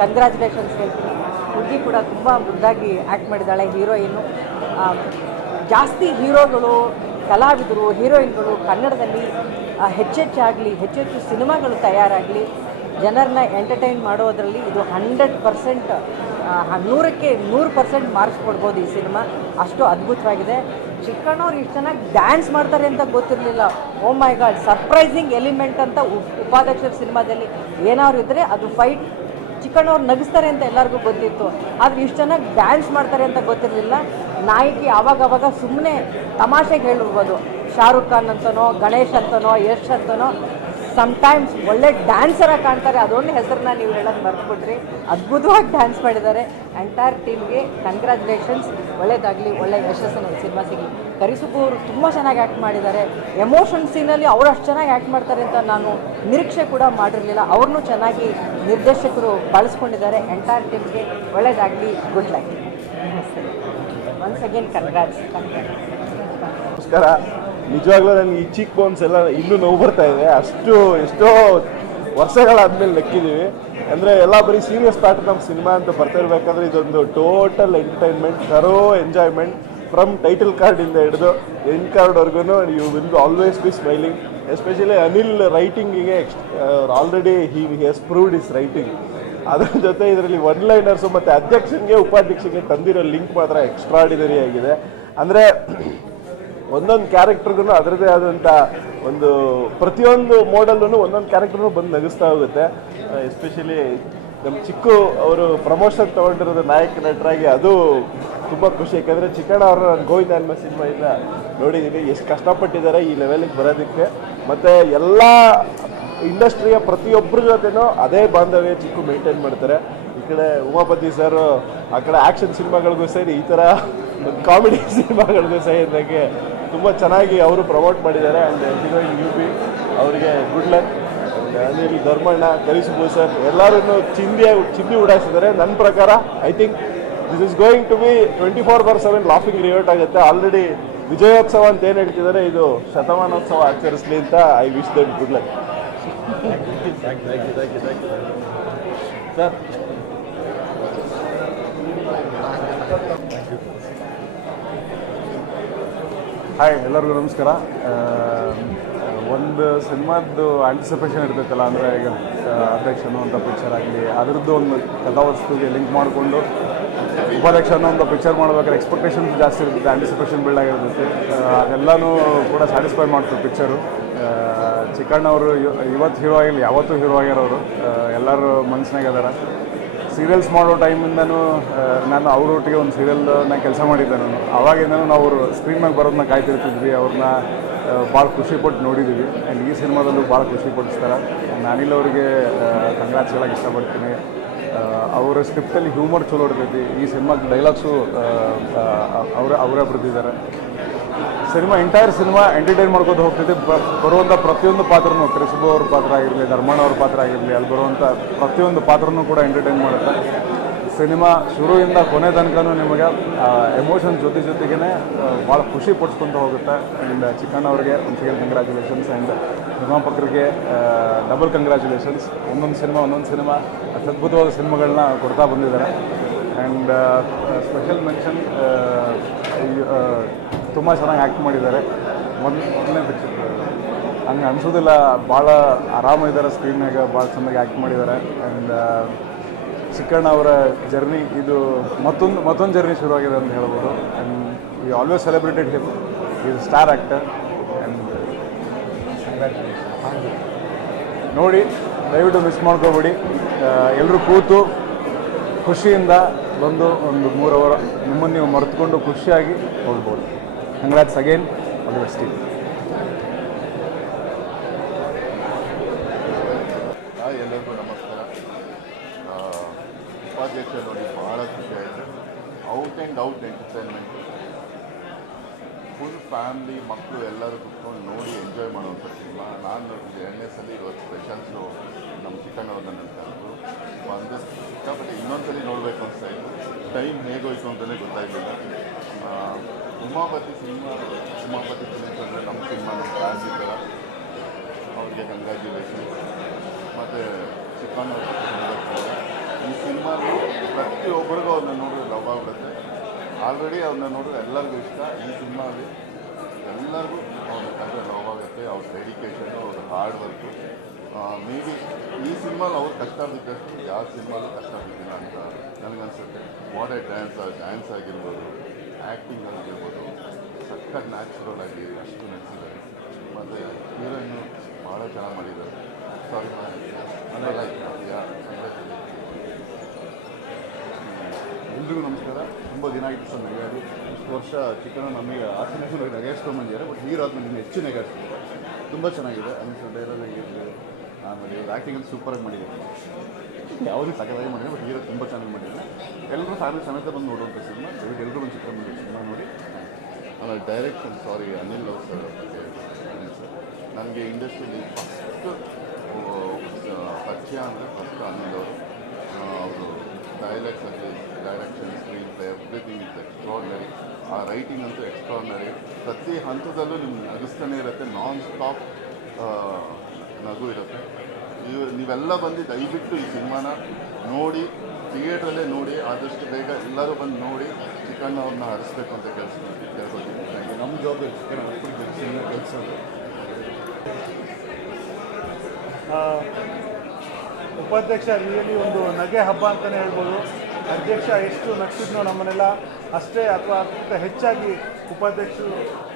ಕಂಗ್ರ್ಯಾಚುಲೇಷನ್ಸ್ ಹೇಳ್ತೀನಿ. ಹುಡುಗಿ ಕೂಡ ತುಂಬ ಮುದ್ದಾಗಿ ಆ್ಯಕ್ಟ್ ಮಾಡಿದ್ದಾಳೆ, ಹೀರೋಯಿನು. ಜಾಸ್ತಿ ಹೀರೋಗಳು, ಕಲಾವಿದರು, ಹೀರೋಯಿನ್ಗಳು ಕನ್ನಡದಲ್ಲಿ ಹೆಚ್ಚೆಚ್ಚಾಗಲಿ, ಹೆಚ್ಚೆಚ್ಚು ಸಿನಿಮಾಗಳು ತಯಾರಾಗಲಿ, ಜನರನ್ನ ಎಂಟರ್ಟೈನ್ ಮಾಡೋದರಲ್ಲಿ ಇದು 100%, 100ಕ್ಕೆ 100% ಮಾರ್ಕ್ಸ್ ಕೊಡ್ಬೋದು ಈ ಸಿನಿಮಾ. ಅಷ್ಟು ಅದ್ಭುತವಾಗಿದೆ. ಚಿಕ್ಕಣ್ಣವ್ರು ಇಷ್ಟು ಚೆನ್ನಾಗಿ ಡ್ಯಾನ್ಸ್ ಮಾಡ್ತಾರೆ ಅಂತ ಗೊತ್ತಿರಲಿಲ್ಲ. ಓ ಮೈ ಗಾಡ್, ಸರ್ಪ್ರೈಸಿಂಗ್ ಎಲಿಮೆಂಟ್ ಅಂತ ಉಪಾಧ್ಯಕ್ಷರ ಸಿನಿಮಾದಲ್ಲಿ ಏನಾದ್ರು ಇದ್ದರೆ ಅದು ಫೈಟ್. ಚಿಕ್ಕಣ್ಣವ್ರು ನಗಿಸ್ತಾರೆ ಅಂತ ಎಲ್ಲರಿಗೂ ಗೊತ್ತಿತ್ತು, ಆದರೆ ಇಷ್ಟು ಚೆನ್ನಾಗಿ ಡ್ಯಾನ್ಸ್ ಮಾಡ್ತಾರೆ ಅಂತ ಗೊತ್ತಿರಲಿಲ್ಲ. ನಾಯಕಿ ಆವಾಗವಾಗ ಸುಮ್ಮನೆ ತಮಾಷೆಗೆ ಹೇಳಿರ್ಬೋದು, ಶಾರುಖ್ ಖಾನ್ ಅಂತನೋ, ಗಣೇಶ್ ಅಂತನೋ, ಯಶ್ ಅಂತನೋ ಸಮ್ಟೈಮ್ಸ್ ಒಳ್ಳೆ ಡ್ಯಾನ್ಸರಾಗಿ ಕಾಣ್ತಾರೆ. ಅದೊಂದು ಹೆಸರನ್ನ ನೀವು ಹೇಳೋದು ಮರ್ತ್ಬಿಟ್ರಿ. ಅದ್ಭುತವಾಗಿ ಡ್ಯಾನ್ಸ್ ಮಾಡಿದ್ದಾರೆ. ಎಂಟೈರ್ ಟೀಮ್ಗೆ ಕಂಗ್ರ್ಯಾಚುಲೇಷನ್ಸ್. ಒಳ್ಳೇದಾಗಲಿ, ಒಳ್ಳೆ ಯಶಸ್ಸನ್ನು ಈ ಸಿನಿಮಾ ಸಿಗಲಿ. ಕರಿಸುಬ್ಬು ಅವರು ತುಂಬ ಚೆನ್ನಾಗಿ ಆ್ಯಕ್ಟ್ ಮಾಡಿದ್ದಾರೆ. ಎಮೋಷನ್ ಸೀನಲ್ಲಿ ಅವರು ಅಷ್ಟು ಚೆನ್ನಾಗಿ ಆ್ಯಕ್ಟ್ ಮಾಡ್ತಾರೆ ಅಂತ ನಾನು ನಿರೀಕ್ಷೆ ಕೂಡ ಮಾಡಿರಲಿಲ್ಲ. ಅವ್ರನ್ನೂ ಚೆನ್ನಾಗಿ ನಿರ್ದೇಶಕರು ಬಳಸ್ಕೊಂಡಿದ್ದಾರೆ. ಎಂಟೈರ್ ಟೀಮ್ಗೆ ಒಳ್ಳೇದಾಗಲಿ, good luck. Once again congrats. ನಮಸ್ಕಾರ. ನಿಜವಾಗ್ಲೂ ನನಗೆ ಈ ಚೀಕ್ ಬೋನ್ಸ್ ಎಲ್ಲ ಇನ್ನೂ ನೋವು ಬರ್ತಾ ಇದೆ. ಎಷ್ಟೋ ವರ್ಷಗಳಾದ್ಮೇಲೆ ನಕ್ಕಿದ್ದೀವಿ. ಅಂದರೆ ಎಲ್ಲ ಬರೀ ಸೀರಿಯಸ್ ಪ್ಯಾಟರ್ನ್ ನಮ್ಮ ಸಿನಿಮಾ ಅಂತ ಬರ್ತಾ ಇರಬೇಕಾದ್ರೆ ಇದೊಂದು total entertainment, thorough enjoyment. From title ಕಾರ್ಡಿಂದ ಹಿಡಿದು ಎಂಡ್ ಕಾರ್ಡ್ವರೆಗೂ you will always be smiling. Especially Anil ರೈಟಿಂಗಿಗೆ already he has proved is writing. ಅದರ ಜೊತೆ ಇದರಲ್ಲಿ ಒನ್ ಲೈನರ್ಸು ಮತ್ತು ಅಧ್ಯಕ್ಷನಿಗೆ ಉಪಾಧ್ಯಕ್ಷನಿಗೆ ತಂದಿರೋ ಲಿಂಕ್ ಮಾತ್ರ ಎಕ್ಸ್ಟ್ರಾಡಿನರಿ ಆಗಿದೆ. ಅಂದರೆ ಒಂದೊಂದು ಕ್ಯಾರೆಕ್ಟರ್ಗೂ ಅದರದೇ ಆದಂಥ ಒಂದು ಪ್ರತಿಯೊಂದು ಮೋಡಲ್ಲೂ ಒಂದೊಂದು ಕ್ಯಾರೆಕ್ಟರ್ನು ಬಂದು ನಗಿಸ್ತಾ ಹೋಗುತ್ತೆ. ಎಸ್ಪೆಷಲಿ ನಮ್ಮ ಚಿಕ್ಕು ಅವರು ಪ್ರಮೋಷನ್ ತೊಗೊಂಡಿರೋದು ನಾಯಕ ನಟರಾಗಿ ಅದು ತುಂಬ ಖುಷಿ. ಯಾಕೆಂದರೆ ಚಿಕ್ಕಣ್ಣ ಅವರು ನಾನು ಗೋವಿಂದ ಅನ್ನೋ ಸಿನಿಮಾಯಿಂದ ನೋಡಿದ್ದೀನಿ ಎಷ್ಟು ಕಷ್ಟಪಟ್ಟಿದ್ದಾರೆ ಈ ಲೆವೆಲಿಗೆ ಬರೋದಕ್ಕೆ. ಮತ್ತು ಎಲ್ಲ ಇಂಡಸ್ಟ್ರಿಯ ಪ್ರತಿಯೊಬ್ಬರ ಜೊತೆನೂ ಅದೇ ಬಾಂಧವ್ಯ ಚಿಕ್ಕು ಮೇಂಟೈನ್ ಮಾಡ್ತಾರೆ. ಈ ಕಡೆ ಉಮಾಪತಿ ಸರ್ ಆ ಕಡೆ ಆ್ಯಕ್ಷನ್ ಸಿನಿಮಾಗಳಿಗೂ ಸೇರಿ ಈ ಥರ ಕಾಮಿಡಿ ಸಿನಿಮಾಗಳಿಗೂ ಸೇರಿದಾಗೆ ತುಂಬ ಚೆನ್ನಾಗಿ ಅವರು ಪ್ರಮೋಟ್ ಮಾಡಿದ್ದಾರೆ. ಆ್ಯಂಡ್ ಹೀರೋಯಿನ್ UB ಅವರಿಗೆ good luck. Anil, Dharmanna, Karisubbu sir ಎಲ್ಲರೂ ಚಿಂದಿ ಉಡಾಯಿಸಿದ್ದಾರೆ. ನನ್ನ ಪ್ರಕಾರ I think this is going to be 24/7 laughing riot ಆಗುತ್ತೆ. ಆಲ್ರೆಡಿ ವಿಜಯೋತ್ಸವ ಅಂತ ಏನು ಹೇಳ್ತಿದ್ದಾರೆ, ಇದು ಶತಮಾನೋತ್ಸವ ಆಚರಿಸಲಿ ಅಂತ I wish them good luck. Sir hi, ಎಲ್ಲರಿಗೂ ನಮಸ್ಕಾರ. ಒಂದು ಸಿನಿಮಾದ್ದು ಆಂಟಿಸಿಪೇಷನ್ ಇರ್ತೈತಲ್ಲ, ಅಂದರೆ ಈಗ ಅಧ್ಯಕ್ಷ ಅನ್ನುವಂಥ ಪಿಕ್ಚರ್ ಆಗಲಿ, ಅದರದ್ದು ಒಂದು ಕಥಾವಸ್ತುಗೆ ಲಿಂಕ್ ಮಾಡಿಕೊಂಡು ಉಪಾಧ್ಯಕ್ಷ ಅನ್ನೋ ಒಂದು ಪಿಕ್ಚರ್ ಮಾಡ್ಬೇಕಾದ್ರೆ ಎಕ್ಸ್ಪೆಕ್ಟೇಷನ್ಸ್ ಜಾಸ್ತಿ ಇರ್ತೈತೆ, ಆಂಟಿಸಿಪೇಷನ್ ಬಿಲ್ಡ್ ಆಗಿರ್ತೈತಿ. ಅದೆಲ್ಲನೂ ಕೂಡ ಸ್ಯಾಟಿಸ್ಫೈ ಮಾಡ್ತಾರೆ ಪಿಕ್ಚರು. ಚಿಕ್ಕಣ್ಣವರು ಇವತ್ತು ಹೀರೋ ಆಗಿರಲಿ, ಯಾವತ್ತೂ ಹೀರೋ ಆಗ್ಯಾರವರು, ಎಲ್ಲರೂ ಮನಸ್ಸಿನಾಗ ಅದಾರ. ಸೀರಿಯಲ್ಸ್ ಮಾಡೋ ಟೈಮಿಂದನೂ ನಾನು ಅವರೊಟ್ಟಿಗೆ ಒಂದು ಸೀರಿಯಲ್ನ ಕೆಲಸ ಮಾಡಿದ್ದೆ. ನಾನು ಆವಾಗಿಂದನೂ ನಾವು ಅವರು ಸ್ಕ್ರೀನ್ ಮ್ಯಾಗೆ ಬರೋದನ್ನ ಕಾಯ್ತಿರ್ತಿದ್ವಿ. ಅವ್ರನ್ನ ಭಾಳ ಖುಷಿಪಟ್ಟು ನೋಡಿದ್ದೀವಿ. ಆ್ಯಂಡ್ ಈ ಸಿನಿಮಾದಲ್ಲೂ ಭಾಳ ಖುಷಿ ಪಡಿಸ್ತಾರೆ. ಅನಿಲ್ ಅವರಿಗೆ ಕಂಗ್ರಾಟ್ಸ್ ಹೇಳಕ್ಕೆ ಇಷ್ಟಪಡ್ತೀನಿ. ಅವರ ಸ್ಕ್ರಿಪ್ಟಲ್ಲಿ ಹ್ಯೂಮರ್ ಚಲೋ ಇರ್ತೈತಿ. ಈ ಸಿನಿಮಾಗೆ ಡೈಲಾಗ್ಸು ಅವರೇ ಬರೆದಿದ್ದಾರೆ. ಸಿನಿಮಾ ಎಂಟೈರ್ ಸಿನಿಮಾ ಎಂಟರ್ಟೈನ್ ಮಾಡ್ಕೊಂಡು ಹೋಗ್ತೈತಿ. ಬರುವಂಥ ಪ್ರತಿಯೊಂದು ಪಾತ್ರನೂ, ಕರಿಸುಬ್ಬು ಅವ್ರ ಪಾತ್ರ ಆಗಿರಲಿ, ಧರ್ಮಣ್ಣ ಅವ್ರ ಪಾತ್ರ ಆಗಿರಲಿ, ಅಲ್ಲಿ ಬರುವಂಥ ಪ್ರತಿಯೊಂದು ಪಾತ್ರನೂ ಕೂಡ ಎಂಟರ್ಟೈನ್ ಮಾಡುತ್ತೆ. ಸಿನಿಮಾ ಶುರುವಿಂದ ಕೊನೆ ತನಕನೂ ನಿಮಗೆ ಎಮೋಷನ್ ಜೊತೆಗೇ ಭಾಳ ಖುಷಿ ಪಡಿಸ್ಕೊತ ಹೋಗುತ್ತೆ. ಆ್ಯಂಡ್ ಚಿಕ್ಕಣ್ಣ ಅವ್ರಿಗೆ ಒಂದು ಸೆಕೆಂಡ್ ಕಂಗ್ರ್ಯಾಚುಲೇಷನ್ಸ್. ಆ್ಯಂಡ್ ನಿರ್ಮಾಪಕರಿಗೆ ಡಬಲ್ ಕಂಗ್ರ್ಯಾಚುಲೇಷನ್ಸ್. ಒಂದೊಂದು ಸಿನಿಮಾ ಅತ್ಯದ್ಭುತವಾದ ಸಿನಿಮಾಗಳನ್ನ ಕೊಡ್ತಾ ಬಂದಿದ್ದಾರೆ. ಆ್ಯಂಡ್ ಸ್ಪೆಷಲ್ ಮೆನ್ಷನ್, ತುಂಬ ಚೆನ್ನಾಗಿ ಆ್ಯಕ್ಟ್ ಮಾಡಿದ್ದಾರೆ. ಮೊದಲನೇ ಪಿಕ್ಚರ್ ಹಂಗೆ ಅನಿಸೋದಿಲ್ಲ, ಭಾಳ ಆರಾಮಿದ್ದಾರೆ ಸ್ಕ್ರೀನ್ನಾಗ, ಭಾಳ ಚೆನ್ನಾಗಿ ಆ್ಯಕ್ಟ್ ಮಾಡಿದ್ದಾರೆ. ಆ್ಯಂಡ್ ಚಿಕ್ಕಣ್ಣ ಅವರ ಜರ್ನಿ ಇದು ಮತ್ತೊಂದು ಜರ್ನಿ ಶುರುವಾಗಿದೆ ಅಂತ ಹೇಳ್ಬೋದು. And we always celebrated him. Is star actor. And ನೋಡಿ, ದಯವಿಟ್ಟು ಮಿಸ್ ಮಾಡ್ಕೋಬೇಡಿ. ಎಲ್ಲರೂ ಕೂತು ಖುಷಿಯಿಂದ ಬಂದು ಒಂದು 3 ಅವರ್ ನಿಮ್ಮನ್ನು ನೀವು ಮರೆತುಕೊಂಡು ಖುಷಿಯಾಗಿ ಹೋಗ್ಬೋದು. Congrats again, all the best. ಎಲ್ಲರಿಗೂ ನಮಸ್ಕಾರ. ಉಪಾಧ್ಯಕ್ಷ ನೋಡಿ ಭಾಳ ಖುಷಿ ಆಯಿತು. Out and out entertainment. Full family, ಮಕ್ಕಳು ಎಲ್ಲರೂ ಕುತ್ಕೊಂಡು ನೋಡಿ ಎಂಜಾಯ್ ಮಾಡುವಂಥ ಸಿನಿಮಾ. ನಾನು ನೋಡಿದೆ 2ನೇ ಸಲ. ಇವತ್ತು ಸ್ಪೆಷಲ್ ಶೋ ನಮ್ಮ ಚಿಕ್ಕಣ್ಣವ್ರನ್ನ ನೆನಪು ಒಂದು ಸಿಕ್ಕಾಪಟ್ಟೆ ಇನ್ನೊಂದ್ಸಲಿ ನೋಡಬೇಕು ಅನಿಸ್ತಾ ಇತ್ತು. ಟೈಮ್ ಹೇಗೋಯ್ತು ಅಂತಲೇ ಗೊತ್ತಾಗಲಿಲ್ಲ. ಉಮಾಪತಿ ಫಿಲ್ಮ್ಸ್ ಅಂದರೆ ನಮ್ಮ ಸಿನಿಮಾ, ನಮ್ಮ ಫ್ಯಾನ್ಸ್ ಇದ್ದಾರೆ, ಅವ್ರಿಗೆ ಕಂಗ್ರ್ಯಾಚುಲೇಷನ್ಸ್. ಮತ್ತು ಚಿಕ್ಕಣ್ಣವ್ರ ಈ ಸಿನಿಮಾಲು ಪ್ರತಿಯೊಬ್ಬರಿಗೂ ಅವ್ರನ್ನ ನೋಡಿದ್ರೆ ಲವ್ ಆಗ್ಬಿಡುತ್ತೆ. ಆಲ್ರೆಡಿ ಅವ್ರನ್ನ ನೋಡಿದ್ರೆ ಎಲ್ಲರಿಗೂ ಇಷ್ಟ. ಈ ಸಿನಿಮಾಲಿ ಎಲ್ಲರಿಗೂ ಅವ್ರನ್ನ ಕಂಡ್ರೆ ಲವ್ ಆಗುತ್ತೆ. ಅವ್ರ ಡೆಡಿಕೇಶನು, ಅವ್ರ ಹಾರ್ಡ್ ವರ್ಕು. ಮೇ ಬಿ ಈ ಸಿನಿಮಾಲಿ ಅವ್ರು ಕಷ್ಟ ಬಿದ್ದಷ್ಟು ಯಾವ ಸಿನಿಮಾಲು ಕಷ್ಟ ಬಿದ್ದಿಲ್ಲ ಅಂತ ನನಗನ್ಸುತ್ತೆ. ವಾಟ್ ಎ ಡ್ಯಾನ್ಸ್ ಆಗಿರ್ಬೋದು, ಆ್ಯಕ್ಟಿಂಗ್ ಆಗಿರ್ಬೋದು, ಸಖತ್ ನ್ಯಾಚುರಲ್ ಆಗಿ ಅಷ್ಟು ನಡೆಸಿದ್ದಾರೆ. ಮತ್ತು ಹೀರೋಯಿನ್ನು ಭಾಳ ಚೆನ್ನಾಗಿ ಮಾಡಿದ್ದಾರೆ. ಸಾರಿ, ಎಲ್ರಿಗೂ ನಮಸ್ಕಾರ. ತುಂಬ ದಿನ ಆಗಿತ್ತು ಸರ್ ನಗೆಯೋದು. ಇಷ್ಟು ವರ್ಷ ಚಿಕ್ಕಣ್ಣ ನಮಗೆ ಆ ಸಿನಿಮಾ ನಗೆಸ್ಕೊಂಡ್ಬಂದಿದ್ದಾರೆ. ಬಟ್ ಹೀರೋ ಆದ್ಮೇಲೆ ಇನ್ನೂ ಹೆಚ್ಚು ನಗೆಸ್ತಾರೆ. ತುಂಬ ಚೆನ್ನಾಗಿದೆ ಅನಿಸ್ ಡೈಲಾಗ್ ಆಗಿರಲಿ, ಆಮೇಲೆ ಇವ್ರು ಆ್ಯಕ್ಟಿಂಗ್ ಅಂತ ಸೂಪರಾಗಿ ಮಾಡಿದ್ದಾರೆ. ಯಾವುದೇ ಸಕಲಾಗಿ ಮಾಡಿದ್ದಾರೆ, ಬಟ್ ಹೀರೋ ತುಂಬ ಚೆನ್ನಾಗಿ ಮಾಡಿದ್ದಾರೆ. ಎಲ್ಲರೂ ಫ್ಯಾಮಿಲಿ ಸಮೇತ ಬಂದು ನೋಡುವಂಥ ಸಿನಿಮಾ. ದಯವಿಟ್ಟು ಎಲ್ಲರೂ ಒಂದು ಸಿನಿಮಾ ನೋಡಿ. ಆಮೇಲೆ ಡೈರೆಕ್ಷನ್ ಅನಿಲ್ ಅವ್ರು ಸರ್ ನನಗೆ ಇಂಡಸ್ಟ್ರಿಯಲ್ಲಿ ಫಸ್ಟು ಪರಿಚಯ ಅಂದರೆ ಫಸ್ಟ್ ಅನಿಲ್ ಅವರು ಡೈಲಾಗ್ಸ್ ಆಗಲಿ, direction, screen play, everything is extraordinary. ಆ ರೈಟಿಂಗ್ ಅಂತೂ ಎಕ್ಸ್ಟ್ರಾರ್ಡಿನರಿ. ಪ್ರತಿ ಹಂತದಲ್ಲೂ ನಿಮ್ಗೆ ನಗಿಸ್ತಾನೆ ಇರುತ್ತೆ, ನಾನ್ ಸ್ಟಾಪ್ ನಗು ಇರುತ್ತೆ. ನೀವೆಲ್ಲ ಬಂದು ದಯವಿಟ್ಟು ಈ ಸಿನಿಮಾನ ನೋಡಿ, ಥಿಯೇಟ್ರಲ್ಲೇ ನೋಡಿ, ಆದಷ್ಟು ಬೇಗ ಎಲ್ಲರೂ ಬಂದು ನೋಡಿ ಚಿಕ್ಕಣ್ಣ ಅವ್ರನ್ನ ಹರಿಸ್ಬೇಕು ಅಂತ ಕೇಳ್ಕೊತೀನಿ. ನಮ್ಮ ಜವಾಬ್ದಾರಿ ಚಿಕ್ಕಣ್ಣ ಸಿನಿಮಾ ಗೆಲ್ಸೋದು. ಉಪಾಧ್ಯಕ್ಷ ರಿಯಲಿ ಒಂದು ನಗೆ ಹಬ್ಬ ಅಂತಲೇ ಹೇಳ್ಬೋದು. ಅಧ್ಯಕ್ಷ ಎಷ್ಟು ನಗ್ಸಿದ್ನೋ ನಮ್ಮನ್ನೆಲ್ಲ ಅಷ್ಟೇ ಅಥವಾ ಅದಕ್ಕಿಂತ ಹೆಚ್ಚಾಗಿ ಉಪಾಧ್ಯಕ್ಷರು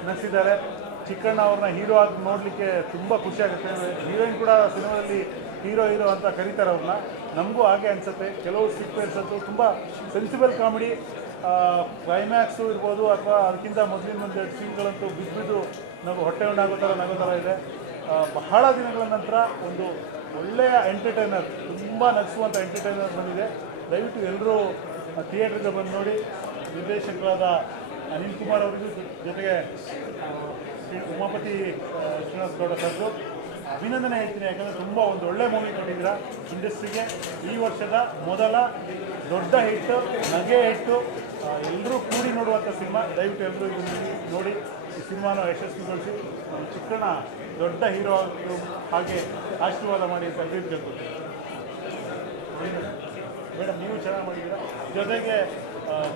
ನಗಿಸಿದ್ದಾರೆ. ಚಿಕ್ಕಣ್ಣ ಅವ್ರನ್ನ ಹೀರೋ ಆಗಿ ನೋಡಲಿಕ್ಕೆ ತುಂಬ ಖುಷಿಯಾಗುತ್ತೆ. ಹೀರೋಯಿನ್ ಕೂಡ ಸಿನಿಮಾದಲ್ಲಿ ಹೀರೋ ಅಂತ ಕರೀತಾರೆ ಅವ್ರನ್ನ. ನಮಗೂ ಹಾಗೆ ಅನಿಸುತ್ತೆ. ಕೆಲವು ಸೀಕ್ವೆನ್ಸ್ ಅಂತೂ ತುಂಬ ಸೆನ್ಸಿಬಲ್ ಕಾಮಿಡಿ, ಕ್ಲೈಮ್ಯಾಕ್ಸು ಇರ್ಬೋದು ಅಥವಾ ಅದಕ್ಕಿಂತ ಮೊದಲಿನ ಒಂದೆರಡು ಸೀನ್ಗಳಂತೂ ಬಿದ್ದು ನಾವು ಹೊಟ್ಟೆ ಉಂಡಾಗೋ ಥರ ಇದೆ. ಬಹಳ ದಿನಗಳ ನಂತರ ಒಂದು ಒಳ್ಳೆಯ ಎಂಟರ್ಟೈನರ್, ತುಂಬ ನಗಿಸುವಂಥ ಎಂಟರ್ಟೈನರ್ ಬಂದಿದೆ. ದಯವಿಟ್ಟು ಎಲ್ಲರೂ ಥಿಯೇಟ್ರಿಗೆ ಬಂದು ನೋಡಿ. ನಿರ್ದೇಶಕರಾದ ಅನಿಲ್ ಕುಮಾರ್ ಅವರಿಗೂ ಜೊತೆಗೆ ಉಮಾಪತಿ ಶ್ರೀನಿವಾಸ ಗೌಡ ಸರ್ದು ಅಭಿನಂದನೆ ಹೇಳ್ತೀನಿ. ಯಾಕಂದರೆ ತುಂಬ ಒಂದು ಒಳ್ಳೆ ಮೂವಿ ಕೊಟ್ಟಿದ್ದೀರಾ ಇಂಡಸ್ಟ್ರಿಗೆ. ಈ ವರ್ಷದ ಮೊದಲ ದೊಡ್ಡ ಹಿಟ್ಟು, ನಗೆ ಹಿಟ್ಟು, ಎಲ್ಲರೂ ಕೂಡಿ ನೋಡುವಂಥ ಸಿನಿಮಾ. ದಯವಿಟ್ಟು ಎಲ್ಲರೂ ಇದನ್ನು ನೋಡಿ ಈ ಸಿನಿಮಾನ ಯಶಸ್ವಿಗೊಳಿಸಿ ಚಿಕ್ಕಣ್ಣ ದೊಡ್ಡ ಹೀರೋ ಹಾಗೆ ಆಶೀರ್ವಾದ ಮಾಡಿ ಅಂತ ಎಲ್ಲರೂ ಕೇಳ್ಕೊಳ್ತೀನಿ. ಮೇಡಮ್, ನೀವು ಚೆನ್ನಾಗಿ ಮಾಡಿದ್ದೀರಾ. ಜೊತೆಗೆ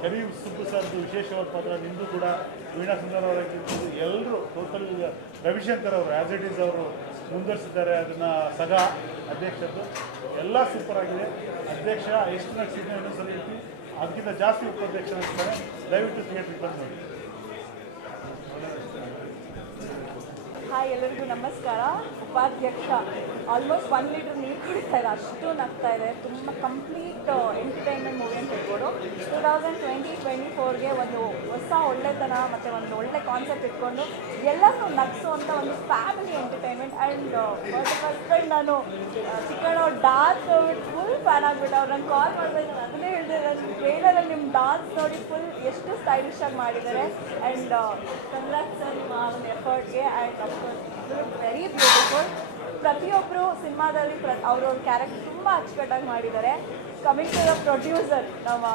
ಕರೀಂ ಸುಬ್ಬು ಸರ್ದು ವಿಶೇಷವಾದ ಪಾತ್ರ, ನಿಮ್ಮದು ಕೂಡ ವೀಣಾ ಸುಂದರ್ ಅವರಾಗಿರ್ಬೋದು, ಎಲ್ಲರೂ ಟೋಟಲ್ ರವಿಶಂಕರ್ ಅವರು ಆ್ಯಸ್ ಇಟ್ ಈಸ್ ಅವರು ಮುಂದುವರಿಸಿದ್ದಾರೆ. ಅದನ್ನು ಸಗಾ ಅಧ್ಯಕ್ಷದ್ದು ಎಲ್ಲ ಸೂಪರ್ ಆಗಿದೆ. ಅಧ್ಯಕ್ಷ ಎಷ್ಟು ನಗಿಸಿದ್ನೋ ಇನ್ನೊಂದ್ಸಲ ಹೇಳ್ತೀವಿ, ಅದಕ್ಕಿಂತ ಜಾಸ್ತಿ ಉಪಾಧ್ಯಕ್ಷ ನಗಿಸ್ತಾರೆ. ದಯವಿಟ್ಟು ಥಿಯೇಟ್ರಿಗೆ ಬಂದು ನೋಡಿ. ಹಾಯ್, ಎಲ್ಲರಿಗೂ ನಮಸ್ಕಾರ. ಉಪಾಧ್ಯಕ್ಷ ಆಲ್ಮೋಸ್ಟ್ 1 ಲೀಟರ್ ನೀರು ಕುಡಿತಾ ಇದೆ, ಅಷ್ಟು ನಗ್ತಾ ಇದೆ. ತುಂಬ ಕಂಪ್ಲೀಟ್ ಎಂಟರ್ಟೈನ್ಮೆಂಟ್ ಮೂವಿ ಅಂತ ಹೇಳ್ಬೋದು. 2020-24ಗೆ ಒಂದು ಹೊಸ ಒಳ್ಳೆತನ ಮತ್ತು ಒಂದು ಒಳ್ಳೆ ಕಾನ್ಸೆಪ್ಟ್ ಇಟ್ಕೊಂಡು ಎಲ್ಲರೂ ನಗಿಸುವಂಥ ಒಂದು family entertainment. And first time ನಾನು ಚಿಕ್ಕಣ್ಣ ಅವ್ರ ಡಾನ್ಸ್ ನೋಡ್ಬಿಟ್ಟು ಫುಲ್ ಫ್ಯಾನ್ ಆಗಿಬಿಟ್ಟು ಅವ್ರು ನಂಗೆ ಕಾಲ್ ಮಾಡಿದಾಗ ನಾನು ಅದನ್ನೇ ಹೇಳಿದೆ, ನನ್ನ ಟ್ರೈಲರಲ್ಲಿ ನಿಮ್ಮ ಡಾನ್ಸ್ ನೋಡಿ ಫುಲ್ ಎಷ್ಟು ಸ್ಟೈಲಿಶ್ ಆಗಿ ಮಾಡಿದ್ದಾರೆ. ಆ್ಯಂಡ್ ಕಂಗ್ರಾಟ್ಸ್ ಸರ್ ನಿಮ್ಮ ಒಂದು ಎಫರ್ಟ್ಗೆ. And of course very beautiful. ಪ್ರತಿಯೊಬ್ಬರು ಸಿನಿಮಾದಲ್ಲಿ ಅವ್ರವ್ರ ಕ್ಯಾರೆಕ್ಟರ್ ತುಂಬ ಅಚ್ಚುಕಟ್ಟಾಗಿ ಮಾಡಿದ್ದಾರೆ. ಕಮಿಂಗ್ ಟು ದ ಪ್ರೊಡ್ಯೂಸರ್, ನಮ್ಮ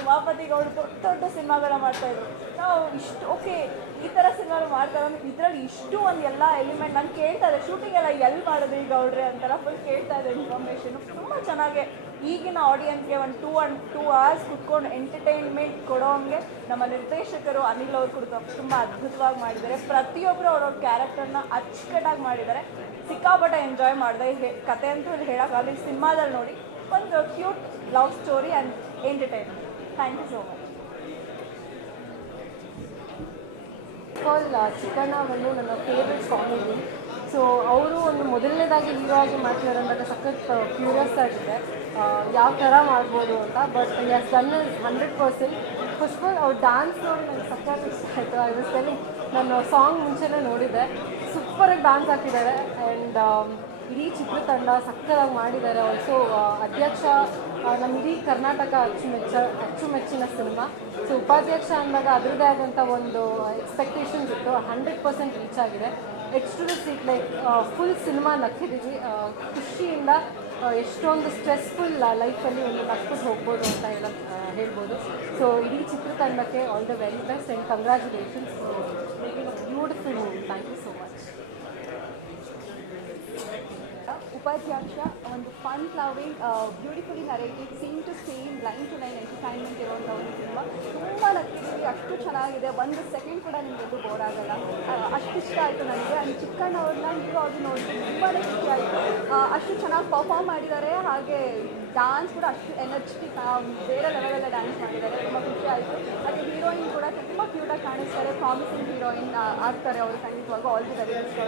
ಉಮಾಪತಿ ಗೌಡರು ದೊಡ್ಡ ಸಿನಿಮಾಗಳನ್ನ ಮಾಡ್ತಾಯಿದ್ರು. ನಾವು ಇಷ್ಟು ಓಕೆ ಈ ಥರ ಸಿನಿಮಾಗಳು ಮಾಡ್ತಾರೆ ಅಂದರೆ ಇದರಲ್ಲಿ ಇಷ್ಟು ಒಂದು ಎಲ್ಲ ಎಲಿಮೆಂಟ್ ನಾನು ಕೇಳ್ತಾ ಇದ್ದೆ. ಶೂಟಿಂಗ್ ಎಲ್ಲ ಎಲ್ಲಿ ಮಾಡಿದ್ರಿ ಗೌಡ್ರೆ ಅಂತೆಲ್ಲ ಫುಲ್ ಕೇಳ್ತಾ ಇದೆ ಇನ್ಫಾರ್ಮೇಷನು. ತುಂಬ ಚೆನ್ನಾಗಿ ಈಗಿನ ಆಡಿಯನ್ಸ್ಗೆ ಒಂದು 2 hours ಕುತ್ಕೊಂಡು ಎಂಟರ್ಟೈನ್ಮೆಂಟ್ ಕೊಡೋಂಗೆ ನಮ್ಮ ನಿರ್ದೇಶಕರು ಅನಿಲ್ ಅವರು ಕೂಡ ತುಂಬ ಅದ್ಭುತವಾಗಿ ಮಾಡಿದ್ದಾರೆ. ಪ್ರತಿಯೊಬ್ಬರು ಅವ್ರವ್ರ ಕ್ಯಾರೆಕ್ಟರ್ನ ಅಚ್ಚುಕಟ್ಟಾಗಿ ಮಾಡಿದ್ದಾರೆ. ಸಿಕ್ಕಾಪಟ್ಟೆ ಎಂಜಾಯ್ ಮಾಡಿದೆ. ಕತೆ ಅಂತೂ ಹೇಳೋಕ್ಕಾಗಲಿ, ಸಿನಿಮಾದಲ್ಲಿ ನೋಡಿ ಒಂದು cute love story and entertainment. Thank you so much. Chikkanna ಬಂದು ನನ್ನ ಫೇವ್ರೆಟ್ ಕಾಮಿಡಿ. ಸೊ ಅವರು ಒಂದು ಮೊದಲನೇದಾಗಿ ಹೀರೋ ಆಗಿ ಮಾಡ್ತಿದ್ದಾರೆ ಅಂದಾಗ ಸಖತ್ ಕ್ಯೂರಿಯಸ್ ಆಗಿದೆ ಯಾವ ಥರ ಮಾಡ್ಬೋದು ಅಂತ. But yes done 100%. First of all ಅವ್ರು ಡ್ಯಾನ್ಸ್ ನೋಡಿ ನನಗೆ ಸಖತ್ ಇಷ್ಟ ಆಯಿತು. ಐ ವಾಸ್ ಟೆಲ್ಲಿಂಗ್, ನಾನು ಸಾಂಗ್ ಮುಂಚೆನೇ ನೋಡಿದ್ದೆ, ಸೂಪರಾಗಿ ಡ್ಯಾನ್ಸ್ ಹಾಕಿದ್ದಾರೆ. ಆ್ಯಂಡ್ ಇಡೀ ಚಿತ್ರತಂಡ ಸಕ್ಕತ್ತಾಗಿ ಮಾಡಿದ್ದಾರೆ. ಆಲ್ಸೋ ಅಧ್ಯಕ್ಷ ನಮ್ಮ ಇಡೀ ಕರ್ನಾಟಕ ಅಚ್ಚುಮೆಚ್ಚಿನ ಸಿನಿಮಾ. ಸೊ ಉಪಾಧ್ಯಕ್ಷ ಅಂದಾಗ ಅದರದ್ದೇ ಆದಂಥ ಒಂದು ಎಕ್ಸ್ಪೆಕ್ಟೇಷನ್ಸ್ ಇತ್ತು, 100% ರೀಚ್ ಆಗಿದೆ. Ex to the seat like full cinema ನಕ್ಕಿದ್ದೀವಿ ಖುಷಿಯಿಂದ. ಎಷ್ಟೊಂದು ಸ್ಟ್ರೆಸ್ಫುಲ್ ಲೈಫಲ್ಲಿ ಒಂದು ನಕ್ಕಿದ್ದು ಹೋಗ್ಬೋದು ಅಂತ ಹೇಳ್ಬೋದು. ಸೊ ಇಡೀ ಚಿತ್ರತಂಡಕ್ಕೆ all the very best and congratulations for making a beautiful movie. Thank you so much. Upadhyaksha ಒಂದು fun loving beautifully narrated scene to scene line to line entertainment ಇರುವಂಥ ಒಂದು ಸಿನಿಮಾ. ತುಂಬ ನಗ್ತಿದ್ದೀವಿ, ಅಷ್ಟು ಚೆನ್ನಾಗಿದೆ. 1 ಸೆಕೆಂಡ್ ಕೂಡ ನಿಮಗೆಲ್ಲೂ ಬೋರ್ ಆಗಲ್ಲ, ಅಷ್ಟು ಇಷ್ಟ ಆಯಿತು ನನಗೆ. ಅಲ್ಲಿ ಚಿಕ್ಕಣ್ಣ ಅವ್ರನ್ನ ಹೀರೋ ಆಗಿ ನೋಡಿದ್ರೆ ತುಂಬಾ ಖುಷಿ ಆಯಿತು. ಅಷ್ಟು ಚೆನ್ನಾಗಿ ಪರ್ಫಾರ್ಮ್ ಮಾಡಿದ್ದಾರೆ. ಹಾಗೆ ಡ್ಯಾನ್ಸ್ ಕೂಡ ಅಷ್ಟು ಎನರ್ಜೆಟಿಕ್ ಬೇರೆ ಲೆವೆಲೆಲ್ಲ ಡ್ಯಾನ್ಸ್ ಮಾಡಿದ್ದಾರೆ. ತುಂಬ ಖುಷಿ ಆಯಿತು. ಹಾಗೆ ಹೀರೋಯಿನ್ ಕೂಡ ತುಂಬ ಕ್ಯೂಟಾಗಿ ಕಾಣಿಸ್ತಾರೆ. ಪ್ರಾಮಿಸಿಂಗ್ ಹೀರೋಯಿನ್ ಆಗ್ತಾರೆ ಅವರು ಖಂಡಿತವಾಗೂ. All the very best.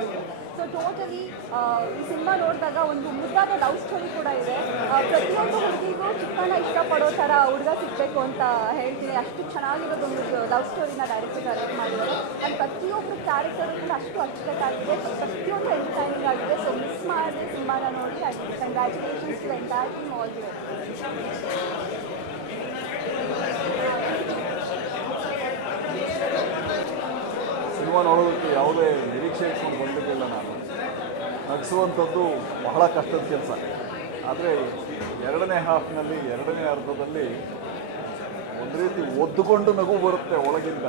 So totally ಈ ಸಿನಿಮಾ ನೋಡಿದಾಗ ಒಂದು ಮುದ್ದಾದ ಲವ್ ಲವ್ ಸ್ಟೋರಿ ಕೂಡ ಇದೆ. ಪ್ರತಿಯೊಂದು ಹುಡುಗಿಗೂ ಚಿಕ್ಕಣ್ಣ ಇಷ್ಟಪಡೋ ಥರ ಹುಡುಗ ಸಿಗಬೇಕು ಅಂತ ಹೇಳ್ತೀನಿ. ಅಷ್ಟು ಚೆನ್ನಾಗಿರೋದೊಂದು ಲವ್ ಸ್ಟೋರಿನ ಡೈರೆಕ್ಟ್ ಮಾಡಿದ್ದಾರೆ. ಆ್ಯಂಡ್ ಪ್ರತಿಯೊಬ್ಬರು ಕ್ಯಾರೆಕ್ಟರು ಕೂಡ ಅಷ್ಟು ಅಚ್ಚುಕಟ್ಟಾಗಿದೆ, ಪ್ರತಿಯೊಂದು ಎಂಟರ್ಟೈನಿಂಗ್ ಆಗಿದೆ. ಸೊ ಮಿಸ್ ಮಾಡಿದೆ ಸಿನಿಮಾನ ನೋಡಿ. And congratulations to entire team all the way. Cinema ನೋಡೋದಕ್ಕೆ ಯಾವುದೇ ನಿರೀಕ್ಷೆ ಇಟ್ಕೊಂಡು ಬಂದಿರಲಿಲ್ಲ ನಾನು. ನಗಿಸುವಂಥದ್ದು ಬಹಳ ಕಷ್ಟದ ಕೆಲಸ. ಆದರೆ ಎರಡನೇ ಹಾಫ್ನಲ್ಲಿ, ಎರಡನೇ ಅರ್ಧದಲ್ಲಿ ಒಂದು ರೀತಿ ಒದ್ದುಕೊಂಡು ನಗು ಬರುತ್ತೆ ಒಳಗಿಂದ.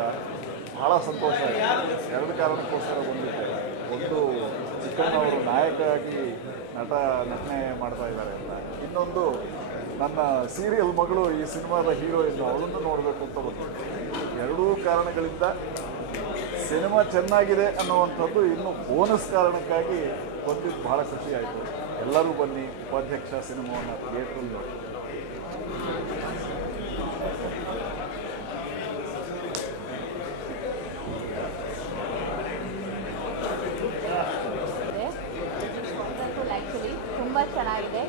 ಭಾಳ ಸಂತೋಷ ಆಯಿತು. ಎರಡು ಕಾರಣಕ್ಕೋಸ್ಕರ ಬಂದಿದ್ದೆ. ಒಂದು, ಚಿಕ್ಕಣ್ಣವರು ನಾಯಕರಾಗಿ ನಟನೆ ಮಾಡ್ತಾ ಇದ್ದಾರೆ ಅಂತ. ಇನ್ನೊಂದು, ನನ್ನ ಸೀರಿಯಲ್ ಮಗಳು ಈ ಸಿನಿಮಾದ ಹೀರೋಯಿನ್, ಅವಳನ್ನು ನೋಡಬೇಕು ಅಂತ ಬಂದಿದ್ದೆ. ಎರಡೂ ಕಾರಣಗಳಿಂದ ಸಿನಿಮಾ ಚೆನ್ನಾಗಿದೆ ಅನ್ನುವಂಥದ್ದು ಇನ್ನು ಬೋನಸ್ ಕಾರಣಕ್ಕಾಗಿ ಬಂದಿದ್ದು ಭಾಳ ಖುಷಿ ಆಯಿತು. ಎಲ್ಲರೂ ಬನ್ನಿ, ಉಪಾಧ್ಯಕ್ಷ ಸಿನಿಮಾವನ್ನು ಥಿಯೇಟ್ರಲ್ಲಿ ನೋಡಿ. ಆ್ಯಕ್ಚುಲಿ ತುಂಬ ಚೆನ್ನಾಗಿದೆ.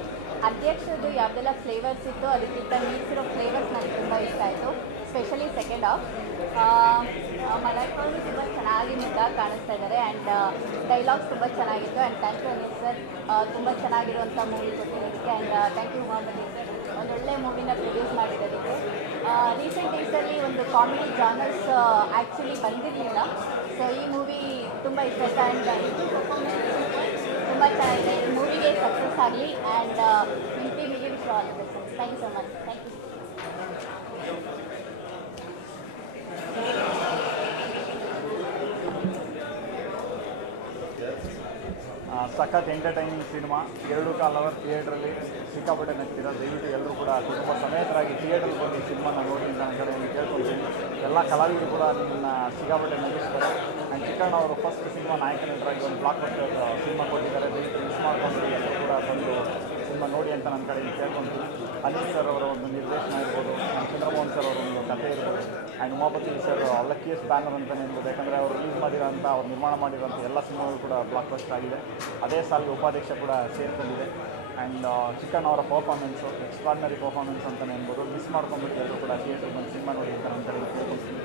ಅಧ್ಯಕ್ಷದ್ದು ಯಾವುದೆಲ್ಲ ಫ್ಲೇವರ್ಸ್ ಇತ್ತು ಅದಕ್ಕಿಂತ ಮೀಸಿರೋ ಫ್ಲೇವರ್ಸ್ ನನಗೆ ತುಂಬ ಇಷ್ಟ ಆಯಿತು. ಸ್ಪೆಷಲಿ ಸೆಕೆಂಡ್ ಹಾಫ್ ಮಲೈಕವರು ತುಂಬ ಚೆನ್ನಾಗಿ ಮುದ್ದಾಗಿ ಕಾಣಿಸ್ತಾ ಇದ್ದಾರೆ. ಆ್ಯಂಡ್ ಡೈಲಾಗ್ಸ್ ತುಂಬ ಚೆನ್ನಾಗಿತ್ತು. And thank you Anil sir, ತುಂಬ ಚೆನ್ನಾಗಿರುವಂಥ ಮೂವಿ ಕೊಟ್ಟಿರೋದಕ್ಕೆ. And thank you Umapathi sir, ಒಂದೊಳ್ಳೆ ಮೂವಿನ ಪ್ರೊಡ್ಯೂಸ್ ಮಾಡಿರೋದಕ್ಕೆ. ರೀಸೆಂಟ್ ಡೇಸಲ್ಲಿ ಒಂದು ಕಾಮಿಡಿ ಜಾನರ್ಸ್ ಆ್ಯಕ್ಚುಲಿ ಬಂದಿರಲಿಲ್ಲ. ಸೊ ಈ ಮೂವಿ ತುಂಬ ಇಷ್ಟ ಆಯಿತು. ಆ್ಯಂಡ್ ತುಂಬ ಚೆನ್ನಾಗಿದೆ. ಈ ಮೂವಿಗೆ ಸಕ್ಸಸ್ ಆಗಲಿ. ಆ್ಯಂಡ್ ನಿಮ್ಮ ಟೀಮಿಗೆ wish all the best. Thank you so much. Thank you. ಸಖತ್ ಎಂಟರ್ಟೈನಿಂಗ್ ಸಿನಿಮಾ. 2.25 ಅವರ್ ಥಿಯೇಟ್ರಲ್ಲಿ ಸಿಕ್ಕಾಪಟ್ಟೆ ನಗ್ತೀರ. ದಯವಿಟ್ಟು ಎಲ್ಲರೂ ಕೂಡ ಕುಟುಂಬ ಸಮೇತರಾಗಿ ಥಿಯೇಟ್ರಲ್ಲಿ ಬಂದು ಈ ಸಿನಿಮಾನ ನೋಡಿ ಅಂತ ನನ್ನ ಕಡೆಯಿಂದ ಕೇಳ್ಕೊಳ್ತೀನಿ. ಎಲ್ಲ ಕಲಾವಿದರು ಕೂಡ ನಿಮ್ಮನ್ನ ಸಿಕ್ಕಾಪಟ್ಟೆ ನಗಿಸ್ತಾರೆ. ಆ್ಯಂಡ್ ಚಿಕ್ಕಣ್ಣ ಅವರು ಫಸ್ಟ್ ಸಿನಿಮಾ ನಾಯಕ ನಟರಾಗಿ ಒಂದು ಬ್ಲಾಕ್ ಬಸ್ಟರ್ ಸಿನಿಮಾ ಕೊಟ್ಟಿದ್ದಾರೆ. ದಯವಿಟ್ಟು ಮಿಸ್ ಮಾಡ್ಕೊಂಡು ಎಲ್ಲರೂ ಕೂಡ ಬಂದು ಸಿನಿಮಾ ನೋಡಿ ಅಂತ ನನ್ನ ಕಡೆಯಿಂದ ಕೇಳ್ಕೊಳ್ತೀನಿ. ಅನಿಲ್ ಸರ್ ಅವರ ಒಂದು ನಿರ್ದೇಶನ ಇರ್ಬೋದು, ಚಂದ್ರಮೋಹನ್ ಸರ್ ಅವರ ಒಂದು ಕಥೆ ಇರ್ಬೋದು, and Umapathi sir luckiest banner ಅಂತಲೇ ಇರ್ಬೋದು. ಯಾಕಂದರೆ ಅವರು ರಿಲೀಸ್ ಮಾಡಿರೋಂಥ, ಅವ್ರು ನಿರ್ಮಾಣ ಮಾಡಿರೋಂಥ ಎಲ್ಲ ಸಿನಿಮಾಗಳು ಕೂಡ ಬ್ಲಾಕ್ ಬಸ್ಟರ್ ಆಗಿದೆ. ಅದೇ ಸಾಲಿಗೆ ಉಪಾಧ್ಯಕ್ಷ ಕೂಡ ಸೇರ್ಕೊಂಡಿದೆ. ಆ್ಯಂಡ್ ಚಿಕ್ಕಣ್ಣ ಅವರ ಪರ್ಫಾರ್ಮೆನ್ಸು ಎಕ್ಸ್ಟ್ರಾರ್ಡಿನರಿ ಪರ್ಫಾರ್ಮೆನ್ಸ್ ಅಂತಲೇ ಅನ್ಬೋದು. ಮಿಸ್ ಮಾಡ್ಕೊಂಡ್ಬಿಟ್ಟು ಎಲ್ಲರೂ ಕೂಡ ಥಿಯೇಟ್ರಿಗೆ ಬಂದು ಸಿನಿಮಾ ನೋಡಿ ಅಂತ ನನ್ನ ಕಡೆಯಿಂದ ಕೇಳ್ಕೊಳ್ತೀನಿ.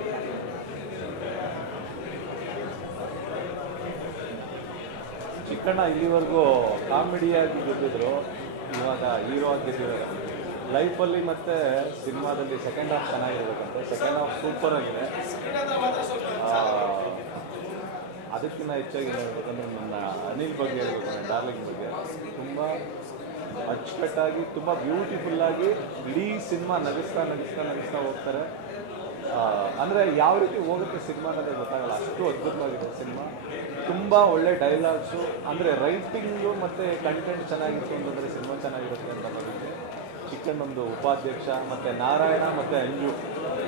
ಚಿಕ್ಕಣ್ಣ ಇಲ್ಲಿವರೆಗೂ ಕಾಮಿಡಿಯಾಗಿ ಗೆದ್ದಿದ್ರು, ಇವಾಗ ಹೀರೋ ಆಗಿ ಗೆದ್ದಿರೋದು. ಲೈಫಲ್ಲಿ ಮತ್ತು ಸಿನಿಮಾದಲ್ಲಿ ಸೆಕೆಂಡ್ ಹಾಫ್ ಚೆನ್ನಾಗಿರ್ಬೇಕಂತೆ. ಸೆಕೆಂಡ್ ಹಾಫ್ ಸೂಪರ್ ಆಗಿದೆ. ಅದಕ್ಕಿಂತ ಹೆಚ್ಚಾಗಿ ಹೇಳ್ಬೇಕಂದ್ರೆ ನನ್ನ ಅನಿಲ್ ಬಗ್ಗೆ ಹೇಳ್ಬೇಕು, ನನ್ನ ಡಾರ್ಲಿಂಗ್ ಬಗ್ಗೆ ತುಂಬ ಅಚ್ಚುಕಟ್ಟಾಗಿ, ತುಂಬ ಬ್ಯೂಟಿಫುಲ್ಲಾಗಿ ಇಡೀ ಸಿನಿಮಾ ನಗಿಸ್ತಾ ಹೋಗ್ತಾರೆ. ಅಂದರೆ ಯಾವ ರೀತಿ ಹೋಗುತ್ತೆ ಸಿನಿಮಾದಲ್ಲಿ ಗೊತ್ತಾಗಲ್ಲ, ಅಷ್ಟು ಅದ್ಭುತವಾಗಿದೆ ಸಿನಿಮಾ. ತುಂಬ ಒಳ್ಳೆ ಡೈಲಾಗ್ಸು, ಅಂದರೆ ರೈಟಿಂಗು ಮತ್ತು ಕಂಟೆಂಟ್ ಚೆನ್ನಾಗಿತ್ತು ಅಂತಂದರೆ ಸಿನಿಮಾ ಚೆನ್ನಾಗಿರುತ್ತೆ ಅಂತ ಬಂದಿದೆ. ಚಿಕ್ಕಣ್ಣೊಂದು ಉಪಾಧ್ಯಕ್ಷ ಮತ್ತು ನಾರಾಯಣ ಮತ್ತು ಅಂಜು,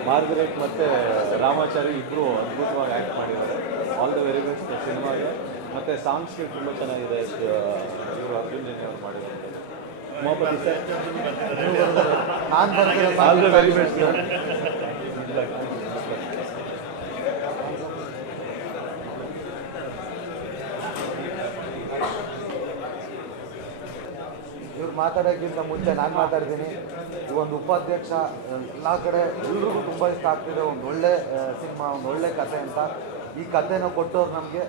ಮಾರ್ಗರೇಟ್ ಮತ್ತು ರಾಮಾಚಾರಿ ಇಬ್ಬರು ಅದ್ಭುತವಾಗಿ ಆ್ಯಕ್ಟ್ ಮಾಡಿದ್ದಾರೆ. ಆಲ್ ದ ವೆರಿ ಬೆಸ್ಟ್ ಸಿನಿಮಾಗೆ. ಮತ್ತು ಸಾಂಗ್ಸ್ಗೆ ತುಂಬ ಚೆನ್ನಾಗಿದೆ. ಇವರು ಅರ್ಜುನ್ ಜನ್ಯ ಅವರು ಮಾಡಿದ್ದಾರೆ. Umapathi sir, all the very best. ಇವ್ರು ಮಾತಾಡೋಕ್ಕಿಂತ ಮುಂಚೆ ನಾನು ಮಾತಾಡ್ತೀನಿ. ಈ ಒಂದು ಉಪಾಧ್ಯಕ್ಷ ಎಲ್ಲ ಕಡೆ ಎಲ್ರಿಗೂ ತುಂಬ ಇಷ್ಟ ಆಗ್ತಿದೆ. ಒಂದು ಒಳ್ಳೆ ಸಿನಿಮಾ, ಒಂದು ಒಳ್ಳೆ ಕತೆ ಅಂತ. ಈ ಕಥೆನ ಕೊಟ್ಟವ್ರು ನಮಗೆ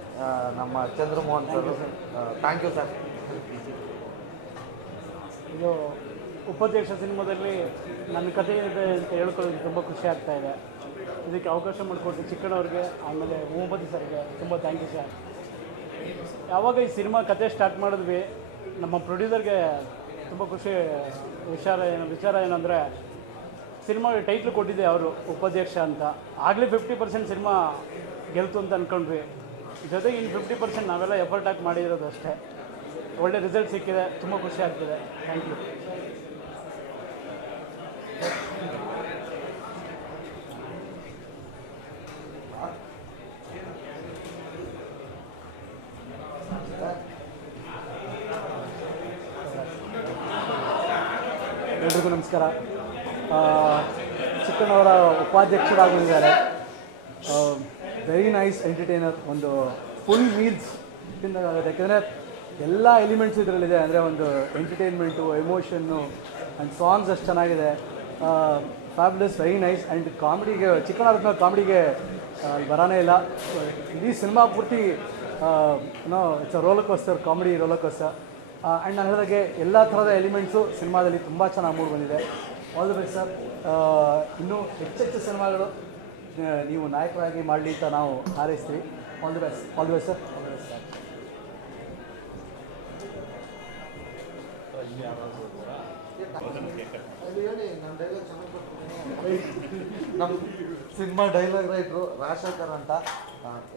ನಮ್ಮ Chandramohan sir. Thank you sir. ಇದು ಉಪಾಧ್ಯಕ್ಷ ಸಿನಿಮಾದಲ್ಲಿ ನನ್ನ ಕಥೆ ಇದೆ ಅಂತ ಹೇಳ್ಕೊಳ್ಳೋದು ತುಂಬ ಖುಷಿ ಆಗ್ತಾ ಇದೆ. ಇದಕ್ಕೆ ಅವಕಾಶ ಮಾಡಿಕೊಟ್ಟು ಚಿಕ್ಕಣ್ಣವ್ರಿಗೆ, ಆಮೇಲೆ ಉಮಾಪತಿ ಸರ್ಗೆ ತುಂಬ ಥ್ಯಾಂಕ್ ಯು ಸರ್. ಯಾವಾಗ ಈ ಸಿನಿಮಾ ಕತೆ ಸ್ಟಾರ್ಟ್ ಮಾಡಿದ್ವಿ, ನಮ್ಮ ಪ್ರೊಡ್ಯೂಸರ್ಗೆ ತುಂಬ ಖುಷಿ. ವಿಚಾರ ಏನಂದರೆ, ಸಿನಿಮಾಗೆ ಟೈಟ್ಲ್ ಕೊಟ್ಟಿದ್ದೆ ಅವರು ಉಪಾಧ್ಯಕ್ಷ ಅಂತ. ಆಗಲೇ 50% ಸಿನಿಮಾ ಗೆಲ್ತು ಅಂತ ಅಂದ್ಕೊಂಡ್ವಿ. ಜೊತೆಗೆ ಇನ್ನು 50% ನಾವೆಲ್ಲ ಎಫರ್ಟ್ ಹಾಕಿ ಮಾಡಿರೋದು ಅಷ್ಟೇ. ಒಳ್ಳೆ ರಿಸಲ್ಟ್ ಸಿಕ್ಕಿದೆ, ತುಂಬ ಖುಷಿ ಆಗ್ತಿದೆ. Thank you. ಎಲ್ರಿಗೂ ನಮಸ್ಕಾರ. ಚಿಕ್ಕಣ್ಣವರ ಉಪಾಧ್ಯಕ್ಷರಾಗಿದ್ದಾರೆ. Very nice entertainer. ಒಂದು ಫುಲ್ ಮೀಲ್ಸ್ ತಿಂದಾಗುತ್ತೆ. ಯಾಕೆಂದರೆ ಎಲ್ಲ ಎಲಿಮೆಂಟ್ಸ್ ಇದರಲ್ಲಿದೆ. ಅಂದರೆ ಒಂದು ಎಂಟರ್ಟೈನ್ಮೆಂಟು, ಎಮೋಷನ್ನು ಆ್ಯಂಡ್ ಸಾಂಗ್ಸ್ ಅಷ್ಟು ಚೆನ್ನಾಗಿದೆ. Fabulous, very nice. ಆ್ಯಂಡ್ ಕಾಮಿಡಿಗೆ ಚಿಕ್ಕನಾದ್ಮೇಲೆ ಕಾಮಿಡಿಗೆ ಬರಾನೇ ಇಲ್ಲ. ಇಡೀ ಸಿನಿಮಾ ಪೂರ್ತಿ it's a roller coaster, comedy roller coaster. And ನಾನು ಹೇಳಿದಾಗೆ ಎಲ್ಲ ಥರದ ಎಲಿಮೆಂಟ್ಸು ಸಿನಿಮಾದಲ್ಲಿ ತುಂಬ ಚೆನ್ನಾಗಿ ಮೂಡಿ ಬಂದಿದೆ. All the best sir. ಇನ್ನೂ ಹೆಚ್ಚೆಚ್ಚು ಸಿನಿಮಾಗಳು ನೀವು ನಾಯಕರಾಗಿ ಮಾಡಲಿ ಅಂತ ನಾವು ಹಾರೈಸ್ತೀವಿ. All the best. All the best sir. All the best sir. ನಮ್ಮ ಸಿನಿಮಾ ಡೈಲಾಗ್ ರೈಟ್ರು ರಾಜಶೇಖರ್ ಅಂತ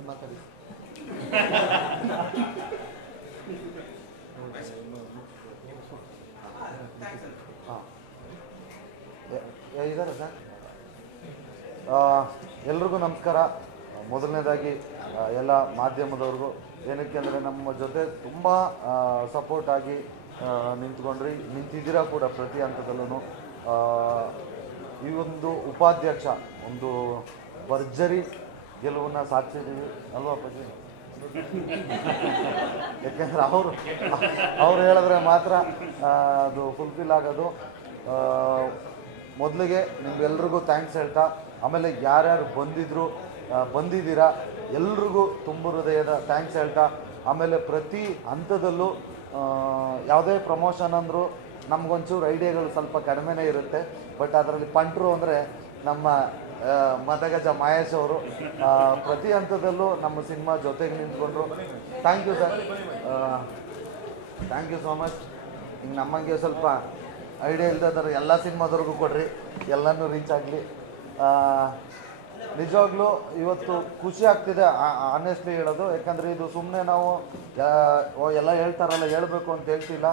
ಮಾತಾಡಿ. ಇದ್ದಾರೆ ಸರ್. ಎಲ್ರಿಗೂ ನಮಸ್ಕಾರ. ಮೊದಲನೇದಾಗಿ ಎಲ್ಲ ಮಾಧ್ಯಮದವ್ರಿಗೂ, ಏನಕ್ಕೆ ಅಂದರೆ ನಮ್ಮ ಜೊತೆ ತುಂಬ ಸಪೋರ್ಟ್ ಆಗಿ ನಿಂತಿದ್ದೀರಾ ಕೂಡ ಪ್ರತಿ ಹಂತದಲ್ಲೂ. ಈ ಒಂದು ಉಪಾಧ್ಯಕ್ಷ ಒಂದು ಭರ್ಜರಿ ಗೆಲುವನ್ನು ಸಾಧಿಸಿದ್ದೀವಿ ಅಲ್ವಾ ಅಪ್ಪಾಜಿ? ಯಾಕೆಂದರೆ ಅವ್ರು ಹೇಳಿದ್ರೆ ಮಾತ್ರ ಅದು ಫುಲ್ಫಿಲ್ ಆಗೋದು. ಮೊದಲಿಗೆ ನಿಮ್ಗೆಲ್ರಿಗೂ ಥ್ಯಾಂಕ್ಸ್ ಹೇಳ್ತಾ, ಆಮೇಲೆ ಯಾರ್ಯಾರು ಬಂದಿದ್ದೀರಾ ಎಲ್ರಿಗೂ ತುಂಬ ಹೃದಯದ ಥ್ಯಾಂಕ್ಸ್ ಹೇಳ್ತಾ, ಆಮೇಲೆ ಪ್ರತಿ ಹಂತದಲ್ಲೂ ಯಾವುದೇ ಪ್ರಮೋಷನ್ ಅಂದರೂ ನಮಗೊಂಚೂರು ಐಡಿಯಾಗಳು ಸ್ವಲ್ಪ ಕಡಿಮೆನೇ ಇರುತ್ತೆ. ಬಟ್ ಅದರಲ್ಲಿ ಪಂಟ್ರು ಅಂದರೆ ನಮ್ಮ ಮದಗಜ ಮಹೇಶ್ ಅವರು ಪ್ರತಿ ಹಂತದಲ್ಲೂ ನಮ್ಮ ಸಿನಿಮಾ ಜೊತೆಗೆ ನಿಂತ್ಕೊಂಡ್ರು. Thank you sir, thank you so much. ಹಿಂಗೆ ನಮಗೆ ಸ್ವಲ್ಪ ಐಡಿಯಾ ಇಲ್ದಾದ್ರೆ ಎಲ್ಲ ಸಿನಿಮಾದವ್ರಿಗೂ ಕೊಡ್ರಿ, ಎಲ್ಲನೂ ರೀಚ್ ಆಗಲಿ. ನಿಜವಾಗ್ಲೂ ಇವತ್ತು ಖುಷಿ ಆಗ್ತಿದೆ ಆನೆಸ್ಟ್ಲಿ ಹೇಳೋದು. ಯಾಕಂದರೆ ಇದು ಸುಮ್ಮನೆ ನಾವು ಎಲ್ಲ ಹೇಳ್ತಾರಲ್ಲ ಹೇಳಬೇಕು ಅಂತ ಹೇಳ್ತಿಲ್ಲ.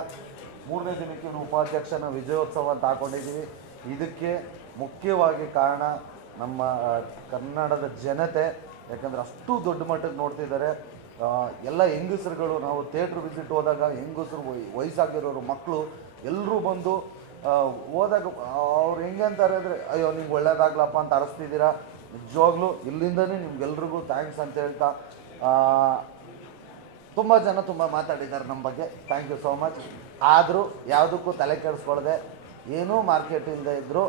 3ನೇ ದಿನಕ್ಕೆ ಉಪಾಧ್ಯಕ್ಷನ ವಿಜಯೋತ್ಸವ ಅಂತ ಹಾಕೊಂಡಿದ್ದೀವಿ. ಇದಕ್ಕೆ ಮುಖ್ಯವಾಗಿ ಕಾರಣ ನಮ್ಮ ಕನ್ನಡದ ಜನತೆ. ಯಾಕಂದರೆ ಅಷ್ಟು ದೊಡ್ಡ ಮಟ್ಟಕ್ಕೆ ನೋಡ್ತಿದ್ದಾರೆ. ಎಲ್ಲ ಹೆಂಗಸರುಗಳು, ನಾವು ಥಿಯೇಟ್ರ್ ವಿಸಿಟ್ ಹೋದಾಗ ಹೆಂಗಸರು, ವಯಸ್ಸಾಗಿರೋರು, ಮಕ್ಕಳು ಎಲ್ಲರೂ ಬಂದು ಹೋದಾಗ ಅವ್ರು ಹೆಂಗೆ ಅಂತಾರೆ ಅಂದರೆ, ಅಯ್ಯೋ ನಿಮ್ಗೆ ಒಳ್ಳೇದಾಗ್ಲಪ್ಪ ಅಂತ ಅರಸ್ತಿದ್ದೀರಾ. ನಿಜವಾಗ್ಲೂ ಇಲ್ಲಿಂದನೇ ನಿಮ್ಗೆಲ್ರಿಗೂ ಥ್ಯಾಂಕ್ಸ್ ಅಂತ ಹೇಳ್ತಾ, ತುಂಬ ಜನ ತುಂಬ ಮಾತಾಡಿದ್ದಾರೆ ನಮ್ಮ ಬಗ್ಗೆ. Thank you so much. ಆದರೂ ಯಾವುದಕ್ಕೂ ತಲೆ ಕೆಡಿಸ್ಕೊಳ್ದೆ, ಏನೂ ಮಾರ್ಕೆಟ್ ಇಲ್ಲದೆ ಇದ್ದರು,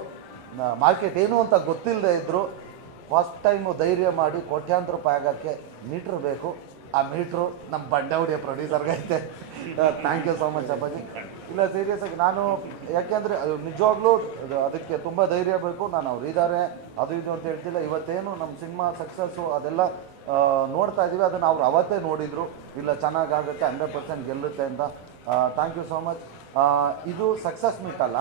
ಮಾರ್ಕೆಟ್ ಏನು ಅಂತ ಗೊತ್ತಿಲ್ಲದೆ ಇದ್ದರು, ಫಸ್ಟ್ ಟೈಮು ಧೈರ್ಯ ಮಾಡಿ ಕೋಟ್ಯಾಂತರ ರೂಪಾಯಿ ಆಗೋಕ್ಕೆ ಮೀಟ್ರ್ ಬೇಕು. ಆ ಮೀಟ್ರು ನಮ್ಮ ಬಂಡವಡಿಯ ಪ್ರೊಡ್ಯೂಸರ್ಗೈತೆ. ಥ್ಯಾಂಕ್ ಯು ಸೋ ಮಚ್ ಅಪ್ಪಾಜಿ. ಇಲ್ಲ ಸೀರಿಯಸ್ ಆಗಿ ನಾನು, ಯಾಕೆಂದರೆ ನಿಜವಾಗ್ಲೂ ಅದಕ್ಕೆ ತುಂಬ ಧೈರ್ಯ ಬೇಕು. ನಾನು ಅವ್ರು ಇದ್ದಾರೆ ಅದು ಇದು ಅಂತ ಹೇಳ್ತಿಲ್ಲ. ಇವತ್ತೇನು ನಮ್ಮ ಸಿನಿಮಾ ಸಕ್ಸಸ್ಸು ಅದೆಲ್ಲ ನೋಡ್ತಾ ಇದ್ದೀವಿ, ಅದನ್ನು ಅವ್ರು ಅವತ್ತೇ ನೋಡಿದರು. ಇಲ್ಲ ಚೆನ್ನಾಗಾಗುತ್ತೆ, 100% ಗೆಲ್ಲುತ್ತೆ ಅಂತ. Thank you so much. ಇದು ಸಕ್ಸಸ್ ಮೀಟ್ ಅಲ್ಲ,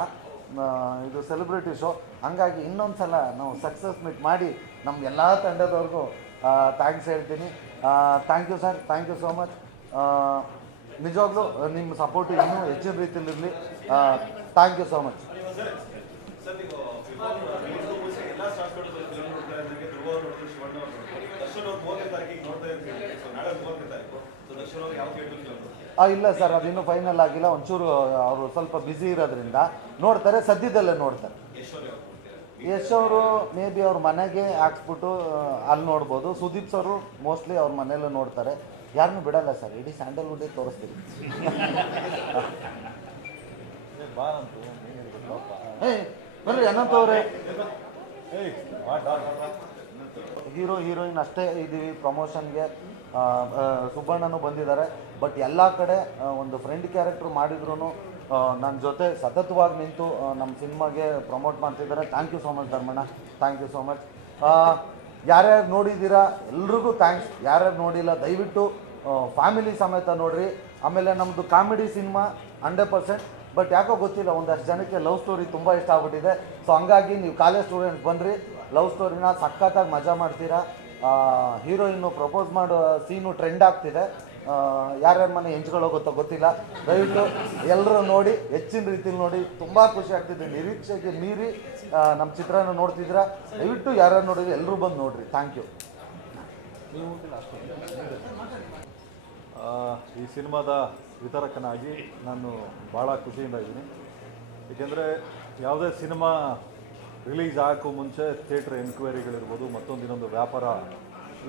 ಇದು ಸೆಲೆಬ್ರಿಟಿ ಶೋ. ಹಂಗಾಗಿ ಇನ್ನೊಂದು ಸಲ ನಾವು ಸಕ್ಸಸ್ ಮೀಟ್ ಮಾಡಿ ನಮ್ಮ ಎಲ್ಲ ತಂಡದವ್ರಿಗೂ ಥ್ಯಾಂಕ್ಸ್ ಹೇಳ್ತೀನಿ. Thank you sir, thank you so much. ನಿಜವಾಗ್ಲೂ ನಿಮ್ಮ ಸಪೋರ್ಟ್ ಇನ್ನೂ ಹೆಚ್ಚಿನ ರೀತಿಯಲ್ಲಿರಲಿ. Thank you so much. ಇಲ್ಲ ಸರ್, ಅದಿನ್ನೂ ಫೈನಲ್ ಆಗಿಲ್ಲ. ಒಂಚೂರು ಅವರು ಸ್ವಲ್ಪ ಬ್ಯುಸಿ ಇರೋದ್ರಿಂದ ನೋಡ್ತಾರೆ, ಸದ್ಯದಲ್ಲೇ ನೋಡ್ತಾರೆ. ಯಶ್ ಅವರು ಮೇ ಬಿ ಅವ್ರ ಮನೆಗೆ ಹಾಕ್ಸ್ಬಿಟ್ಟು ಅಲ್ಲಿ ನೋಡ್ಬೋದು. ಸುದೀಪ್ ಸರು ಮೋಸ್ಟ್ಲಿ ಅವ್ರ ಮನೆಯಲ್ಲೂ ನೋಡ್ತಾರೆ. ಯಾರನ್ನೂ ಬಿಡಲ್ಲ ಸರ್, ಇಡೀ ಸ್ಯಾಂಡಲ್ವುಡ್ಡೇ ತೋರಿಸ್ತೀವಿ. ಬರ್ರಿ ಅನಂತವ್ರೆ, ಹೀರೋಯಿನ್ ಅಷ್ಟೇ ಇದ್ದೀವಿ ಪ್ರಮೋಷನ್ಗೆ. ಸುಬ್ಬಣ್ಣನೂ ಬಂದಿದ್ದಾರೆ. ಬಟ್ ಎಲ್ಲ ಕಡೆ ಒಂದು ಫ್ರೆಂಡ್ ಕ್ಯಾರೆಕ್ಟರ್ ಮಾಡಿದ್ರು ನನ್ನ ಜೊತೆ ಸತತವಾಗಿ ನಿಂತು ನಮ್ಮ ಸಿನಿಮಾಗೆ ಪ್ರಮೋಟ್ ಮಾಡ್ತಿದ್ದಾರೆ. Thank you so much Dharmanna, thank you so much. ಯಾರ್ಯಾರು ನೋಡಿದ್ದೀರಾ ಎಲ್ರಿಗೂ ಥ್ಯಾಂಕ್ಸ್. ಯಾರ್ಯಾರು ನೋಡಿಲ್ಲ ದಯವಿಟ್ಟು ಫ್ಯಾಮಿಲಿ ಸಮೇತ ನೋಡಿರಿ. ಆಮೇಲೆ ನಮ್ಮದು ಕಾಮಿಡಿ ಸಿನಿಮಾ 100%. ಬಟ್ ಯಾಕೋ ಗೊತ್ತಿಲ್ಲ, ಒಂದಷ್ಟು ಜನಕ್ಕೆ ಲವ್ ಸ್ಟೋರಿ ತುಂಬ ಇಷ್ಟ ಆಗ್ಬಿಟ್ಟಿದೆ. ಸೊ ಹಂಗಾಗಿ ನೀವು ಕಾಲೇಜ್ ಸ್ಟೂಡೆಂಟ್ಸ್ ಬನ್ನಿರಿ, ಲವ್ ಸ್ಟೋರಿನ ಸಖತ್ತಾಗಿ ಮಜಾ ಮಾಡ್ತೀರಾ. ಹೀರೋಯಿನ್ನು ಪ್ರಪೋಸ್ ಮಾಡೋ ಸೀನು ಟ್ರೆಂಡ್ ಆಗ್ತಿದೆ. ಯಾರ್ಯಾರ ಮನೆ ಹೆಂಚ್ಗಳು ಹೋಗುತ್ತೋ ಗೊತ್ತಿಲ್ಲ. ದಯವಿಟ್ಟು ಎಲ್ಲರೂ ನೋಡಿ, ಹೆಚ್ಚಿನ ರೀತಿಲಿ ನೋಡಿ. ತುಂಬ ಖುಷಿ ಆಗ್ತಿದೆ. ನಿರೀಕ್ಷೆಗೆ ಮೀರಿ ನಮ್ಮ ಚಿತ್ರನ ನೋಡ್ತಿದ್ದೀರಾ. ದಯವಿಟ್ಟು ಯಾರ್ಯಾರು ನೋಡಿದ್ರೆ ಎಲ್ಲರೂ ಬಂದು ನೋಡಿರಿ. Thank you. ಈ ಸಿನಿಮಾದ ವಿತರಕನಾಗಿ ನಾನು ಭಾಳ ಖುಷಿಯಿಂದ ಇದ್ದೀನಿ. ಏಕೆಂದರೆ ಯಾವುದೇ ಸಿನಿಮಾ ರಿಲೀಸ್ ಆಗೋಕ್ಕೂ ಮುಂಚೆ ಥಿಯೇಟ್ರ್ ಎನ್ಕ್ವೈರಿಗಳಿರ್ಬೋದು, ಮತ್ತೊಂದಿನೊಂದು ವ್ಯಾಪಾರ,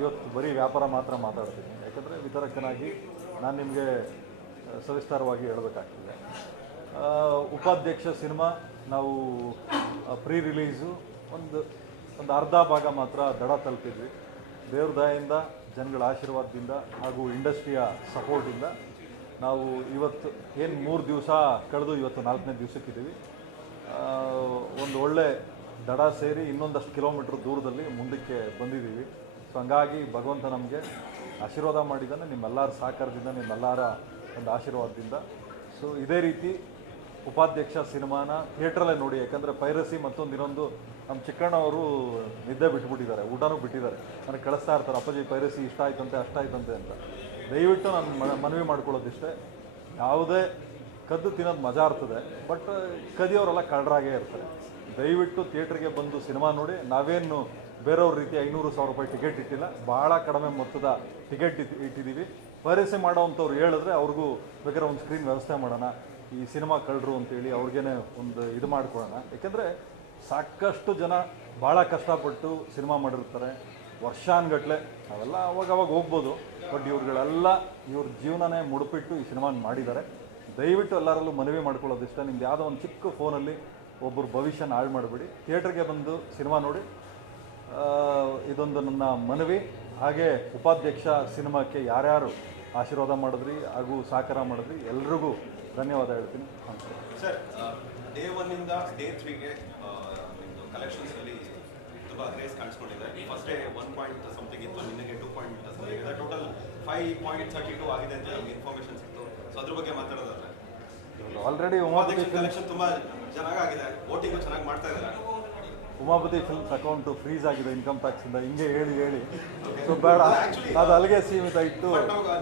ಇವತ್ತು ಬರೀ ವ್ಯಾಪಾರ ಮಾತ್ರ ಮಾತಾಡ್ತೀನಿ. ಯಾಕಂದರೆ ವಿತರಕನಾಗಿ ನಾನು ನಿಮಗೆ ಸವಿಸ್ತಾರವಾಗಿ ಹೇಳಬೇಕಾಗ್ತದೆ. ಉಪಾಧ್ಯಕ್ಷ ಸಿನಿಮಾ ನಾವು ಪ್ರೀ ರಿಲೀಸು ಒಂದು ಅರ್ಧ ಭಾಗ ಮಾತ್ರ ದಡ ತಲುಪಿದ್ವಿ. ದೇವ್ರ ದಯೆಯಿಂದ, ಜನಗಳ ಆಶೀರ್ವಾದದಿಂದ ಹಾಗೂ ಇಂಡಸ್ಟ್ರಿಯ ಸಪೋರ್ಟಿಂದ ನಾವು ಇವತ್ತು ಏನು 3 ದಿವಸ ಕಳೆದು ಇವತ್ತು 4ನೇ ದಿವಸಕ್ಕಿದ್ದೀವಿ. ಒಂದು ಒಳ್ಳೆ ದಡ ಸೇರಿ ಇನ್ನೊಂದಷ್ಟು ಕಿಲೋಮೀಟ್ರ್ ದೂರದಲ್ಲಿ ಮುಂದಕ್ಕೆ ಬಂದಿದ್ದೀವಿ. ಸೊ ಹಂಗಾಗಿ ಭಗವಂತ ನಮಗೆ ಆಶೀರ್ವಾದ ಮಾಡಿದ್ದಾನೆ, ನಿಮ್ಮೆಲ್ಲರ ಸಹಕಾರದಿಂದ, ನಿಮ್ಮೆಲ್ಲರ ಒಂದು ಆಶೀರ್ವಾದದಿಂದ. ಸೊ ಇದೇ ರೀತಿ ಉಪಾಧ್ಯಕ್ಷ ಸಿನಿಮಾನ ಥಿಯೇಟ್ರಲ್ಲೇ ನೋಡಿ. ಯಾಕಂದರೆ ಪೈರಸಿ ಇನ್ನೊಂದು ನಮ್ಮ ಚಿಕ್ಕಣ್ಣ ಅವರು ನಿದ್ದೆ ಬಿಟ್ಬಿಟ್ಟಿದ್ದಾರೆ, ಊಟನೂ ಬಿಟ್ಟಿದ್ದಾರೆ. ನನಗೆ ಕಳಿಸ್ತಾ ಇರ್ತಾರೆ, ಅಪ್ಪಾಜಿ ಪೈರಸಿ ಇಷ್ಟ ಆಯ್ತಂತೆ ಅಷ್ಟಾಯ್ತಂತೆ ಅಂತ. ದಯವಿಟ್ಟು ನಾನು ಮನವಿ ಮಾಡ್ಕೊಳ್ಳೋದಿಷ್ಟೇ, ಯಾವುದೇ ಕದ್ದು ತಿನ್ನೋದು ಮಜಾ ಇರ್ತದೆ, ಬಟ್ ಕದಿಯೋರೆಲ್ಲ ಕಳ್ಳರಾಗೇ ಇರ್ತಾರೆ. ದಯವಿಟ್ಟು ಥಿಯೇಟ್ರಿಗೆ ಬಂದು ಸಿನಿಮಾ ನೋಡಿ. ನಾವೇನು ಬೇರೆಯವ್ರ ರೀತಿ 500,000 ರೂಪಾಯಿ ಟಿಕೆಟ್ ಇಟ್ಟಿಲ್ಲ, ಭಾಳ ಕಡಿಮೆ ಮೊತ್ತದ ಟಿಕೆಟ್ ಇಟ್ಟಿದ್ದೀವಿ. ಪೈರಸಿ ಮಾಡೋವಂಥವ್ರು ಹೇಳಿದ್ರೆ ಅವ್ರಿಗೂ ಬೇಕಾದ್ರೆ ಒಂದು ಸ್ಕ್ರೀನ್ ವ್ಯವಸ್ಥೆ ಮಾಡೋಣ, ಈ ಸಿನಿಮಾ ಕಳ್ಳರು ಅಂತೇಳಿ ಅವ್ರಿಗೇನೆ ಒಂದು ಇದು ಮಾಡ್ಕೊಳ್ಳೋಣ. ಯಾಕೆಂದರೆ ಸಾಕಷ್ಟು ಜನ ಭಾಳ ಕಷ್ಟಪಟ್ಟು ಸಿನಿಮಾ ಮಾಡಿರ್ತಾರೆ, ವರ್ಷಾನುಗಟ್ಲೆ. ನಾವೆಲ್ಲ ಅವಾಗ ಹೋಗ್ಬೋದು, ಬಟ್ ಇವ್ರುಗಳೆಲ್ಲ ಇವ್ರ ಜೀವನನೇ ಮುಡುಪಿಟ್ಟು ಈ ಸಿನಿಮಾ ಮಾಡಿದ್ದಾರೆ. ದಯವಿಟ್ಟು ಎಲ್ಲರಲ್ಲೂ ಮನವಿ ಮಾಡ್ಕೊಳ್ಳೋದಿಷ್ಟ, ನಿಮ್ದು ಯಾವುದೋ ಒಂದು ಚಿಕ್ಕ ಫೋನಲ್ಲಿ ಒಬ್ಬರು ಭವಿಷ್ಯನ ಹಾಳು ಮಾಡಬೇಡಿ, ಥಿಯೇಟ್ರಿಗೆ ಬಂದು ಸಿನಿಮಾ ನೋಡಿ. ಇದೊಂದು ನನ್ನ ಮನವಿ. ಹಾಗೆ ಉಪಾಧ್ಯಕ್ಷ ಸಿನಿಮಾಕ್ಕೆ ಯಾರ್ಯಾರು ಆಶೀರ್ವಾದ ಮಾಡಿದ್ರಿ ಹಾಗೂ ಸಹಕಾರ ಮಾಡಿದ್ರಿ ಎಲ್ರಿಗೂ ಧನ್ಯವಾದ ಹೇಳ್ತೀನಿ. ಸರ್, ಡೇ 1 ಡೇ 3ಗೆ ನಿಮ್ಮದು ಕಲೆಕ್ಷನ್ಸಲ್ಲಿ ತುಂಬ ಗ್ರೇಸ್ ಕಾಣಿಸ್ಕೊಂಡಿದೆ. ಫಸ್ಟ್ ಡೇ 1 ಸಮಥಿಂಗ್ ಇತ್ತು, ನಿನ್ನೆಗೆ 2 ಸಮಥಿಂಗ್ ಇದೆ, ಟೋಟಲ್ 5.32 ಆಗಿದೆ ಅಂತ ನಮಗೆ ಇನ್ಫಾರ್ಮೇಷನ್ ಸಿಕ್ತು. ಸೊ ಅದ್ರ ಬಗ್ಗೆ ಮಾತಾಡೋದಾದ್ರೆ ಆಲ್ರೆಡಿ ಕಲೆಕ್ಷನ್ ತುಂಬ ಚೆನ್ನಾಗಿದೆ, ವೋಟಿಂಗು ಚೆನ್ನಾಗಿ ಮಾಡ್ತಾ ಇದ್ದಾರೆ. ಉಮಾಪತಿ ಫಿಲ್ಮ್ಸ್ ಅಕೌಂಟು ಫ್ರೀಸ್ ಆಗಿದೆ ಇನ್ಕಮ್ ಟ್ಯಾಕ್ಸಿಂದ, ಹಿಂಗೆ ಹೇಳಿ ಸೊ ಬೇಡ, ಅದು ಅಲ್ಲಿಗೆ ಸೀಮಿತ ಇಟ್ಟು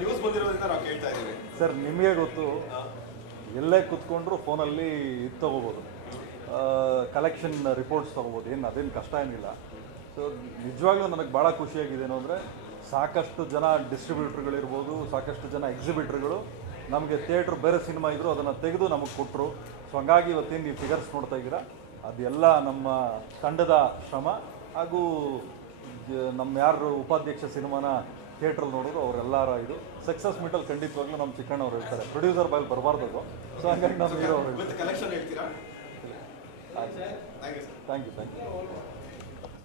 ನ್ಯೂಸ್ ಬಂದಿರೋದ್ರಿಂದ ನಾವು ಕೇಳ್ತಾ ಇದ್ದೀವಿ. ಸರ್, ನಿಮಗೆ ಗೊತ್ತು, ಎಲ್ಲೇ ಕೂತ್ಕೊಂಡ್ರು ಫೋನಲ್ಲಿ ಇದು ತೊಗೋಬೋದು, ಕಲೆಕ್ಷನ್ ರಿಪೋರ್ಟ್ಸ್ ತೊಗೋಬೋದು, ಅದೇನು ಕಷ್ಟ ಏನಿಲ್ಲ. ಸೊ ನಿಜವಾಗ್ಲೂ ನನಗೆ ಭಾಳ ಖುಷಿಯಾಗಿದ್ದೇನು ಅಂದರೆ, ಸಾಕಷ್ಟು ಜನ ಡಿಸ್ಟ್ರಿಬ್ಯೂಟ್ರ್ಗಳಿರ್ಬೋದು, ಸಾಕಷ್ಟು ಜನ ಎಕ್ಸಿಬಿಟ್ರ್ಗಳು ನಮಗೆ ಥಿಯೇಟ್ರ್ ಬೇರೆ ಸಿನಿಮಾ ಇದ್ದರು ಅದನ್ನು ತೆಗೆದು ನಮಗೆ ಕೊಟ್ಟರು. ಸೊ ಹಂಗಾಗಿ ಇವತ್ತೇನು ನೀವು ಫಿಗರ್ಸ್ ನೋಡ್ತಾ ಇದ್ದೀರಾ, ಅದೆಲ್ಲ ನಮ್ಮ ತಂಡದ ಶ್ರಮ. ಹಾಗೂ ನಮ್ಮ ಯಾರು ಉಪಾಧ್ಯಕ್ಷ ಸಿನಿಮಾನ ಥಿಯೇಟ್ರಲ್ಲಿ ನೋಡಿದ್ರು ಅವರೆಲ್ಲರ ಇದು ಸಕ್ಸಸ್ ಮೀಟಲ್ಲಿ ಖಂಡಿತವಾಗ್ಲೂ ನಮ್ಮ ಚಿಕ್ಕಣ್ಣವ್ರು ಹೇಳ್ತಾರೆ, ಪ್ರೊಡ್ಯೂಸರ್ ಬಾಯಲ್ಲಿ ಬರಬಾರ್ದು. ಸೊ ಹಂಗಾಗಿ ನಮ್ಮ ಹೀರೋ ಕಲೆಕ್ಷನ್ ಹೇಳ್ತೀರಾ? Thank you.